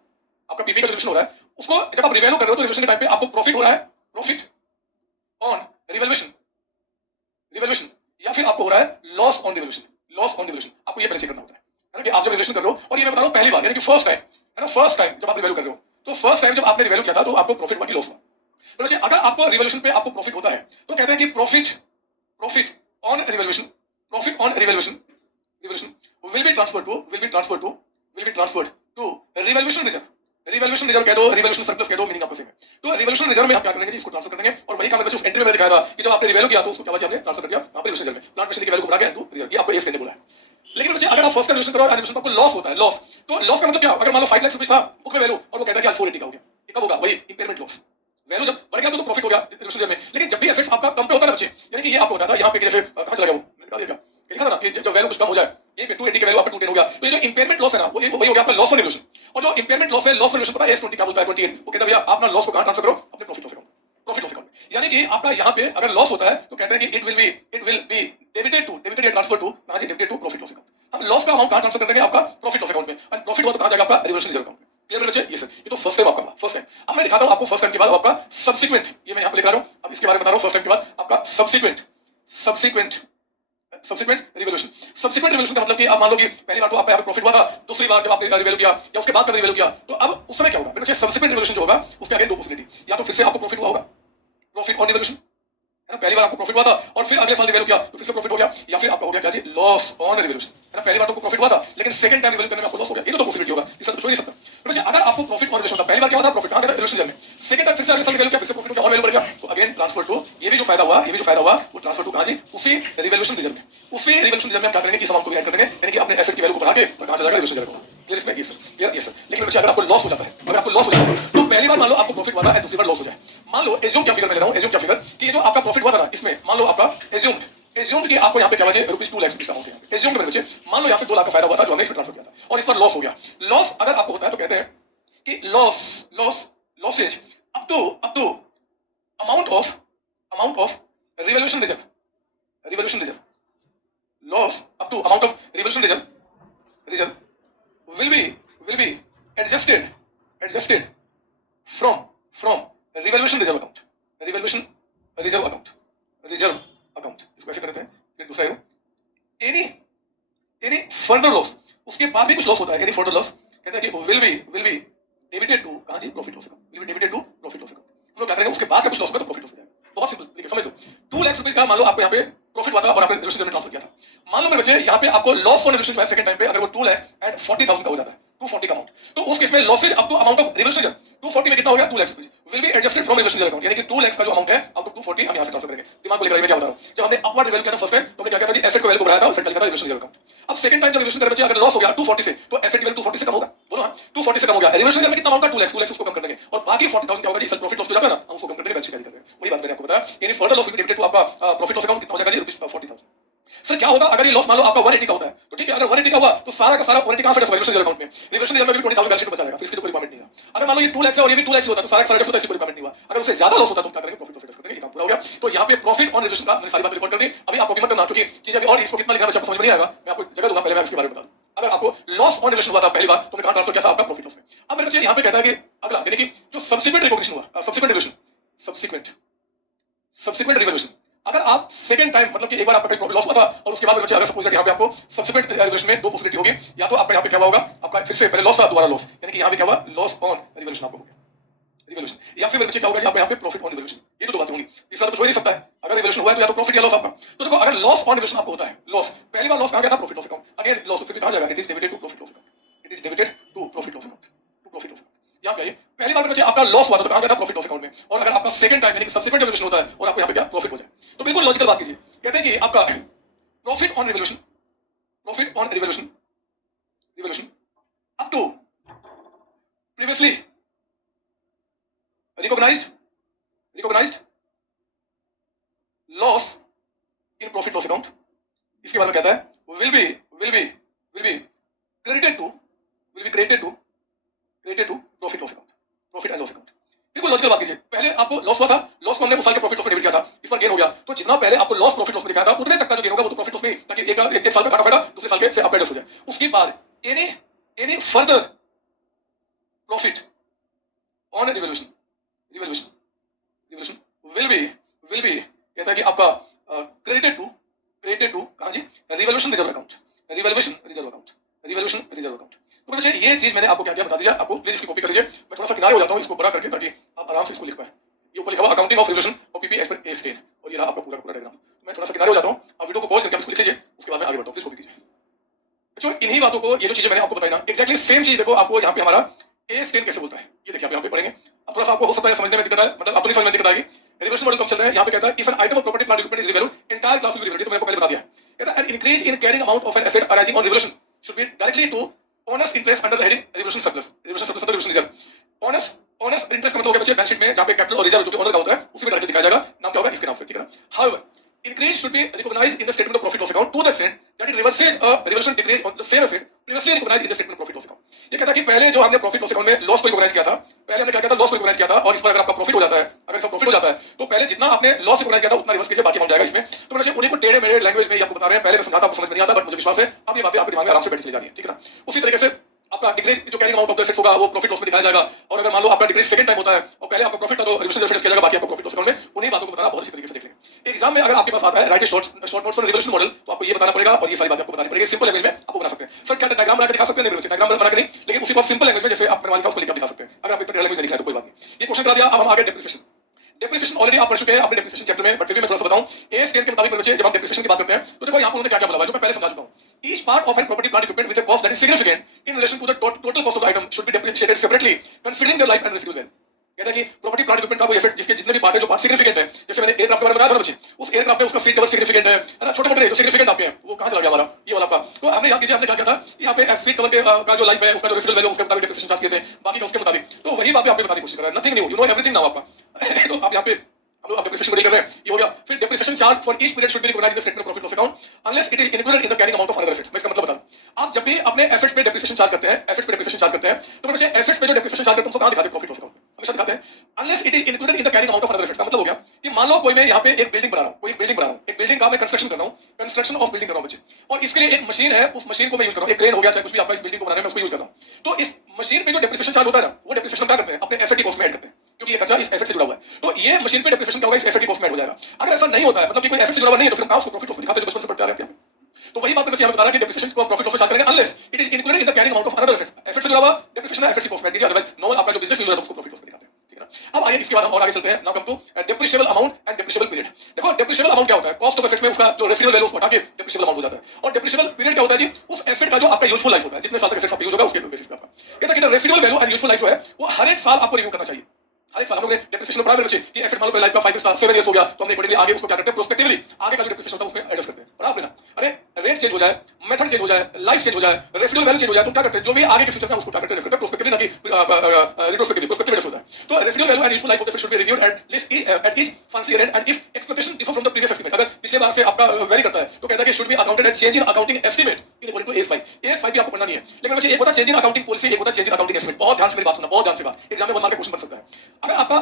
आपका पीपी का रिवैल्यूएशन हो रहा है, उसको जब आप रिवैल्यू कर रहे हो तो रिवैल्यूएशन के टाइम पे आपको प्रॉफिट हो रहा है, प्रॉफिट ऑन रिवैल्यूएशन, रिवैल्यूएशन, या फिर आपको हो रहा है loss on revaluation, loss on revaluation. आपको ये पहले चेक करना होता है ना कि आप जब रिवैल्यूएशन कर रहे हो, और ये मैं बता रहा हूं पहली बार यानी कि फर्स्ट टाइम है ना, फर्स्ट टाइम जब आप रिवैल्यू कर रहे हो, तो फर्स्ट टाइम जब आपने रिवैल्यू किया था तो आपको प्रॉफिट हुआ कि लॉस हुआ। तो वैसे अगर आपको रिवैल्यूएशन पे आपको प्रॉफिट होता है तो कहते हैं कि profit, profit on revaluation, profit on revaluation, revaluation will be transferred to, will be transferred to, will be transferred to revaluation reserve. Revaluation reserve कह दो, रिवैल्यूएशन सरप्लस कह दो, मीनिंग आपको सेम है। तो रिवैल्यूएशन रिजर्व में हम क्या करेंगे जी, इसको ट्रांसफर कर देंगे। और वही काम मैंने एंट्री में दिखाया था कि जब आपने रिवैल्यू किया तो उसको क्या हुआ, हमने ट्रांसफर कर दिया यहाँ पे रिवैल्यूएशन रिजर्व में, प्लांट मशीनरी की वैल्यू को बढ़ा के इनटू रिजर्व। ये आपको एस करने बोला है। लेकिन बच्चे अगर आप फर्स्ट का रिवैल्यूएशन करो और एनिमेशन को आपको लॉस होता है, लॉस, तो लॉस का मतलब क्या, अगर मान लो 5 लाख रुपए था बुक में वैल्यू और वो कहता है कि आज 480 का हो गया, ये कब होगा, वही इंपेयरमेंट लॉस। वैल्यू जब बढ़ गया तो प्रॉफिट हो गया रिवैल्यूएशन रिजर्व में। लेकिन जब भी एसेट्स आपका कम पे होता है ना बच्चे, यानी कि ये आपको बताया था यहाँ पे जैसे कहां चला गया वो, मैंने कहा देखा लिखा था ना कि जब वैल्यू कुछ कम हो जाए, ये 280 की वैल्यू आपका 210 हो गया, तो ये जो इंपेयरमेंट लॉस है ना वो वही हो गया आपका लॉस ऑन रिवैल्यूएशन। और जो इंपेयरमेंट लॉस है, लॉस ऑन रिवैल्यूएशन पता है S20 क्या बोलता है, 28, वो कहता है भैया आप ना लॉस को कहां ट्रांसफर करो, अपने profit loss account, profit loss account में। यानी कि आपका यहाँ पे अगर लॉस होता है तो कहते हैं कि it will be debited to, debited या ट्रांसफर टू, कहां से, debited to profit loss account. हम लॉस का अमाउंट कहां ट्रांसफर कर देंगे, आपका प्रॉफिट लॉस अकाउंट में, और प्रॉफिट हुआ तो कहां जाएगा, आपका रिवैल्यूएशन रिजर्व अकाउंट में। क्लियर है बच्चे, ये सर ये तो फर्स्ट टाइम आपका हुआ, फर्स्ट टाइम। अब मैं दिखाता हूं आपको फर्स्ट टाइम के बाद आपका सब्सिक्वेंट, ये मैं यहाँ पे लिख रहा हूं, अब इसके बारे में बता रहा हूं। फर्स्ट टाइम के बाद आपका subsequent, subsequent, subsequent revaluation. Subsequent revaluation का मतलब कि आप मान लो कि पहली बार तो आपका यहाँ पे प्रॉफिट हुआ था, दूसरी बार जब आपने रिवैल्यू किया या उसके बाद कभी रिवैल्यू किया, तो अब उस समय क्या होगा, मेरे बच्चे सब्सिक्वेंट रिवैल्यूएशन जो होगा उसके आगे दो पॉसिबिलिटी, या तो फिर से आपको प्रॉफिट हुआ होगा, प्रॉफिट ऑन रिवैल्यूएशन है ना, पहली बार आपको प्रॉफिट हुआ था और फिर अगले साल रिवैल्यू किया तो फिर से प्रॉफिट हो गया, या फिर आपका हो गया क्या जी, लॉस ऑन रिवैल्यूएशन है ना, पहली बार तो प्रॉफिट हुआ था लेकिन सेकंड टाइम रिवैल्यू करने में आपको लॉस हो गया। ये तो पॉसिबिलिटी होगा, तीसरा तो हो ही नहीं सकता। तो बच्चे अगर आपको प्रॉफिट ऑन रिवैल्यूएशन था, पहली बार क्या हुआ था, प्रॉफिट कहां गया रिवैल्यूएशन में, सेकंड टाइम फिर से अगले साल रिवैल्यू किया, फिर से प्रॉफिट हो गया और वैल्यू बढ़ गया, तो अगेन ट्रांसफर टू, ये भी जो फायदा हुआ, ये भी जो फायदा हुआ वो ट्रांसफर टू कहां जी, उसी रिवैल्यूएशन रिजर्व में। उसी रिवैल्यूएशन रिजर्व में हम क्या करेंगे कि इस अमाउंट को भी ऐड कर देंगे, यानी कि अपने एसेट की वैल्यू को बढ़ा के और कहां चला जाएगा, रिवैल्यूएशन रिजर्व में। क्लियर इसमें, ये सर क्लियर, ये सर। लेकिन बच्चे अगर आपको लॉस हो जाता है, अगर आपको लॉस हो जाता है तो पहली बार मान लो आपको प्रॉफिट हुआ था और दूसरी बार लॉस हो जाए, मान लो एज्यूम क्या फिगर मैं ले रहा हूं, एज्यूम क्या फिगर कि ये जो आपका प्रॉफिट हुआ था ना इसमें, मान लो आपका एज्यूम कि आपको यहाँ पे क्या बचे, रुपीज 2 लाख रुपीज का अमाउंट है, एज्यूम में बचे, मान लो यहाँ पे 2 लाख का फायदा हुआ था जो हमने इसमें ट्रांसफर किया था और इस पर लॉस हो गया। लॉस अगर आपको होता है तो कहते हैं कि loss, losses up to amount of revaluation reserve, revaluation reserve, loss up to amount of revaluation reserve will be adjusted from revaluation reserve account, revaluation reserve account, reserve account इसको ऐसे करते हैं। फिर दूसरा एनी फर्दर लॉस, उसके बाद भी कुछ लॉस होता है, एनी फर्दर लॉस कहते हैं कि विल बी डेबिटेड टू, कहां जी, profit loss account, will be debited to profit loss account. हम लोग क्या करेंगे, उसके बाद का कुछ लॉस होगा तो प्रॉफिट लॉस हो जाएगा। बहुत सिंपल, देखिए समझ लो, 2 लाख रुपीस का मान लो आपको यहाँ पे प्रॉफिट हुआ था और आपने रिवैल्यूएशन में ट्रांसफर किया था। मान लो मेरे बच्चे यहाँ पे आपको लॉस ऑन रिवैल्यूएशन हुआ सेकंड टाइम पे, अगर वो 2,40,000 का हो जाता है, 240 का अमाउंट, तो उस केस में losses up to amount of revaluation 240 में कितना हो गया, 2 lakh rupees will be adjusted from revaluation account, यानी कि 2 लाख का जो अमाउंट है आउट ऑफ 240 हम यहां से ट्रांसफर करेंगे। दिमाग को लेकर मैं क्या बता रहा हूं, जब हमने अपवर्ड रिवैल्यू किया था फर्स्ट टाइम तो हमने क्या किया था जी, एसेट को वैल्यू को बढ़ाया था, एसेट का लिखा था रिवैल्यूएशन अकाउंट। अब सेकंड टाइम जब रिवैल्यूएशन कर बच्चे अगर लॉस हो गया 240 से, तो एसेट की वैल्यू 240 से कम होगा, बोलो हां 240 से कम हो गया, रिवैल्यूएशन में कितना अमाउंट था, 2 लाख उसको कम कर देंगे और बाकी 40,000 क्या होगा जी, प्रॉफिट लॉस हो जाता है ना, हम उसको कम कर देंगे, बैलेंस शीट का दिखाते हैं। वही बात मैंने आपको बताया, यानी further loss will be debited to आपका प्रॉफिट लॉस अकाउंट कितना हो जाएगा जी, रुपीस 40,000। सर क्या होगा अगर ये लॉस मान लो आपका 180 का होता है, तो ठीक है, अगर 180 का हुआ तो सारा का सारा 180 कहां से रिवैल्यूएशन रिजर्व अकाउंट में, रिवैल्यूएशन रिजर्व में भी 20,000 बैलेंस शीट बचा रहेगा, फिर इसकी तो कोई रिक्वायरमेंट नहीं है। अगर मान लो ये 2 लाख से और ये भी 2 लाख से होता तो सारा का सारा होता, इसकी कोई रिक्वायरमेंट नहीं हुआ। अगर उससे ज्यादा लॉस होता तो क्या करेंगे, प्रॉफिट लॉस कर देंगे, ये काम पूरा हो गया। तो यहाँ पे प्रॉफिट ऑन रिवैल्यूएशन का मैंने सारी बातें रिकॉर्ड कर दी। अभी आपको मत करना क्योंकि चीजें अभी और इसको कितना लिखना समझ में नहीं आएगा, मैं आपको जगह दूंगा, पहले मैं इसके बारे में बता दूं। अगर आपको लॉस ऑन रिवैल्यूएशन हुआ था पहली बार तो मैं कहां ट्रांसफर किया था, आपका प्रॉफिट लॉस में। अब मेरे बच्चे यहाँ पे कहता है कि अगला यानी कि जो सब्सिक्वेंट रिकॉग्निशन हुआ, सब्सिक्वेंट रिवैल्यूएशन, सब्सिक्वेंट रिवैल्यूएशन, अगर आप सेकंड टाइम मतलब कि एक बार आपका लॉस हुआ था और उसके बाद बच्चे अगर सपोज यहाँ पे आपको सब्सिक्वेंट रिवैल्यूएशन में दो पॉसिबिलिटी होगी, या तो आपका यहाँ पे क्या होगा, आपका फिर से पहले लॉस था दोबारा लॉस, यानी कि यहाँ पे क्या हुआ, लॉस ऑन रिवैल्यूएशन आपको हो गया, रिवैल्यूएशन, या फिर बच्चे क्या होगा यहाँ पे प्रॉफिट ऑन रिवैल्यूएशन। ये तो दो बातें होंगी, तीसरा तो कुछ हो ही नहीं सकता है। अगर रिवैल्यूएशन हुआ है तो या तो प्रॉफिट या लॉस आपका। तो देखो अगर लॉस ऑन रिवैल्यूएशन आपको होता है, लॉस पहली बार लॉस कहां गया था, profit loss account, again loss तो फिर कहां जाएगा, it is debited to profit loss account, it is debited to profit loss account, to profit loss account. यहाँ पे पहली बार में बच्चे आपका लॉस हुआ तो कहां गया था, प्रॉफिट लॉस अकाउंट में, और अगर आपका सेकंड टाइम यानी कि सब्सिक्वेंट रिवैल्यूएशन होता है और आपको यहाँ पे क्या प्रॉफिट हो जाए, तो बिल्कुल लॉजिकल बात कीजिए। कहते हैं कि आपका profit on revaluation, profit on revaluation, revaluation up to previously recognised loss इसके बाद में कहता है will be credited to profit loss account, profit and loss account. बिल्कुल लॉजिकल बात कीजिए, पहले आपको लॉस हुआ था, लॉस को हमने उस साल के प्रॉफिट लॉस में डेबिट किया था, इस बार गेन हो गया, तो जितना पहले आपको लॉस प्रॉफिट लॉस में दिखाया था उतने तक का जो गेन होगा वो तो प्रॉफिट लॉस में, ताकि एक साल का घाटा फायदा दूसरे साल के से आपका एडजस्ट हो जाए। उसके बाद any further profit on revolution will be कहता है कि आपका क्रेडिटेड टू कहां जी, रिवॉल्यूशन रिजर्व अकाउंट। तो बच्चे ये चीज मैंने आपको क्या क्या बता दिया, आपको प्लीज इसकी कॉपी कर लीजिए। मैं थोड़ा सा किनारे हो जाता हूं इसको बड़ा करके, ताकि आप आराम से इसको लिख पाए। ये ऊपर लिखा हुआ अकाउंटिंग ऑफ रिवॉल्यूशन और PP as per a scale, और ये रहा आपका पूरा डायग्राम। मैं थोड़ा सा किनारे हो जाता हूं, आप वीडियो को पॉज करके आप इसको लिख लीजिए, उसके बाद मैं आगे बढ़ता हूं, प्लीज कॉपी कीजिए। बच्चों इन्हीं बातों को, ये जो चीजें मैंने आपको बताई ना, एक्जैक्टली सेम चीज देखो आपको यहाँ पे हमारा ए स्केल कैसे बोलता है, ये देखिए आप यहाँ पे पढ़ेंगे। अब थोड़ा सा आपको हो सकता है समझने में दिक्कत आए, मतलब अपनी समझ में दिक्कत आएगी। रिवॉल्यूशन मॉडल कब चल रहा है, यहाँ पे कहता है if an item of property plant equipment is revalued entire class will be revalued, तो मैंने आपको पहले बता दिया है। कहता है an increase in carrying amount of an asset arising on revolution should be directly to owners interest under the heading revolution surplus under revolution reserve. Owners interest का मतलब हो गया बच्चे बैलेंस शीट में जहाँ पे कैपिटल और रिजर्व जो कि ऑनर का होता है उसी में डायरेक्टली दिखाया जाएगा, नाम क्या होगा इसके नाम से, ठीक है ना। However increase should be recognized in the statement of profit loss account to the extent that it reverses a reversion decrease on the same asset previously recognized in the statement of profit loss account। ये कहता है कि पहले जो हमने profit loss account में loss को recognise किया था, पहले हमने क्या किया था, लॉस को रिकॉग्नाइज किया था, और इस पर अगर आपका प्रॉफिट हो जाता है, अगर इसका प्रॉफिट हो जाता है, तो पहले जितना आपने लॉस रिकॉग्नाइज किया था उतना रिवर्स कीजिए, बाकी अमाउंट जाएगा इसमें। तो मैंने उन्हीं को टेढ़े मेढ़े लैंग्वेज में आपको बता रहे हैं, पहले मैं समझाता आपको समझ में नहीं आता, बट मुझे विश्वास है अब ये बातें आपके दिमाग में आराम से बैठ चली जा रही है, ठीक है ना। उसी तरीके से आपका डिक्रीज जो carrying amount of the assets होगा वो प्रॉफिट लॉस में दिखाया जाएगा, और अगर मान लो आपका डिक्रीज सेकंड टाइम होता है और पहले आपका प्रॉफिट था तो रिवर्सल एसेट्स किया जाएगा, बाकी आपका प्रॉफिट लॉस अकाउंट में, उन्हीं बातों को बताना बहुत अच्छी तरीके से देख लेंगे। एग्जाम में अगर आपके पास आता है right a short notes for revolution model, तो आपको ये बताना पड़ेगा और ये सारी बातें आपको बतानी पड़ेगी, सिंपल लैंग्वेज में आपको बना सकते हैं। सर क्या डायग्राम बना के दिखा सकते हैं, नहीं डायग्राम बना के नहीं, लेकिन उसी बात सिंपल लैंग्वेज में जैसे आप वाली का उसको लेकर दिखा सकते हैं। अगर आप इतना लैंग्वेज नहीं लिखा है तो कोई बात नहीं, ये क्वेश्चन करा दिया। अब हम आगे डेप्रिसिएशन ऑलरेडी आप पढ़ चुके हैं अपने डेप्रिसिएशन चैप्टर में, बट फिर भी मैं थोड़ा सा बताऊं। ए स्केल के मुताबिक बच्चे जब हम डेप्रिसिएशन की बात करते हैं तो देखो यहाँ पर उन्होंने क्या क्या बोला है जो मैं पहले समझा चुका हूं। Each part of an property plant equipment with a cost that is significant in relation to the total cost of the item should be depreciated separately considering their life and residual value. कहता है कि property plant equipment का वो asset जिसके जितने भी part है, जो पार्ट सिग्निफिकेंट है, जैसे मैंने एयरक्राफ्ट के बारे में बताया था बच्चे, उस एयरक्राफ्ट में उसका सीट कवर सिग्निफिकेंट है ना, छोटे मोटे जो सिग्निफिकेंट आपके हैं वो कहां चला गया हमारा, ये वाला आपका। तो हमने याद कीजिए हमने क्या किया था, यहाँ पे सीट कवर का जो लाइफ है उसका जो रेसिडुअल वैल्यू उसके मुताबिक डेप्रिसिएशन चार्ज किए थे, बाकी का उसके मुताबिक। तो वही बातें आपको बताने की कोशिश कर रहा है, nothing new, you know everything now आपका। तो आप यहाँ पे हम लोग डेप्रिसिएशन को कर रहे हैं, ये हो गया। फिर depreciation charge for each period should be recognised in the statement of profit loss account unless it is included in the carrying amount of another assets. मैं इसका मतलब बता दूं, आप जब भी अपने एसेट्स पे डेप्रिसिएशन चार्ज करते हैं, तो बच्चे एसेट्स पे जो डेप्रिसिएशन चार्ज करते हैं उसको कहां दिखाते हैं, प्रॉफिट लॉस अकाउंट में हमेशा दिखाते हैं। Unless it is included in the carrying amount of another assets का मतलब हो गया कि मान लो कोई मैं यहाँ पे एक बिल्डिंग बना रहा हूँ, एक बिल्डिंग का मैं कंस्ट्रक्शन कर रहा हूँ, कंस्ट्रक्शन ऑफ बिल्डिंग कर रहा हूँ बच्चे, और इसके लिए एक मशीन है, उस मशीन को मैं यूज कर रहा हूँ, एक क्रेन हो गया चाहे कुछ भी आपका इस बिल्डिंग को बनाने में उसको यूज कर रहा हूँ। तो इस मशीन पे जो डेप्रिसिएशन चार्ज होता है ना, वो डेप्रिसिएशन क्या करते हैं, अपने एसेट की कॉस्ट में ऐड करते हैं, क्योंकि ये खर्चा इस एसेट से जुड़ा हुआ है। तो ये मशीन पे डेप्रिसिएशन क्या होगा, इस एसेट की कॉस्ट में ऐड हो जाएगा। अगर ऐसा नहीं होता है, मतलब कि कोई एसेट से जुड़ा हुआ नहीं है, तो फिर हम उसको प्रॉफिट लॉस में दिखाते हैं जो बचपन से पढ़ते आ रहे हैं। तो वही बात मैं यहाँ बता रहा कि डेप्रिसिएशन को प्रॉफिट लॉस में चार्ज करेंगे unless it is included in the carrying amount of another assets. Asset से जुड़ा हुआ डेप्रिसिएशन एसेट की कॉस्ट में दीजिए, अदरवाइज नॉर्मल आपका जो बिजनेस यूज है उसको प्रॉफिट लॉस में दिखाते हैं, ठीक है ना। अब आइए इसके बाद हम और आगे चलते हैं। Now come to depreciable amount and depreciable period. देखो डेप्रिशिएबल अमाउंट क्या होता है, कॉस्ट ऑफ एसेट्स में उसका जो रेसिडुअल वैल्यू उसको हटा के डेप्रिशिएबल अमाउंट हो जाता है। और डेप्रिशिएबल पीरियड क्या होता है जी, उस एसेट का जो आपका यूजफुल लाइफ होता है, जितने साल तक एसेट आपका यूज होगा उसके बेसिस पे आपका कहता है कि residual value and useful life जो है वो हर एक साल आपको रिव्यू करना चाहिए। हर एक साल हम लोग डेप्रिसिएशन में पढ़ा रहे कि एसेट मान लो लाइफ का 5 स्टार 7 इयर्स हो गया, तो हमने अकॉर्डिंगली आगे उसको क्या करते हैं, प्रोस्पेक्टिवली आगे का जो डेप्रिसिएशन होता है उसमें एडजस्ट करते हैं, पढ़ा आपने ना। अरे रेट चेंज हो जाए, मेथड चेंज हो जाए, लाइफ चेंज हो जाए, रेसिडुअल वैल्यू चेंज हो जाए, तो क्या करते हैं, जो भी आगे के फ्यूचर में उसको क्या करते हैं, प्रोस्पेक्टिवली ना कि रिट्रोस्पेक्टिवली, प्रोस्पेक्टिव होता है। तो residual value and useful life of the asset should be reviewed eight each financial year and if expectation differ from the previous estimate, अगर पिछले बार से आपका वेरी करता है तो कहता है कि should be accounted as change in accounting estimate in according to AS5। AS5 भी आपको पढ़ना नहीं है, लेकिन बच्चे एक होता है चेंज इन अकाउंटिंग पॉलिसी, एक होता है चेंज इन अकाउंटिंग एस्टिमेट। बहुत ध्यान से मेरी बात सुनना, बहुत ध्यान से बात, एग्जाम में 1 मार्क का क्वेश्चन बन सकता है। अगर आपका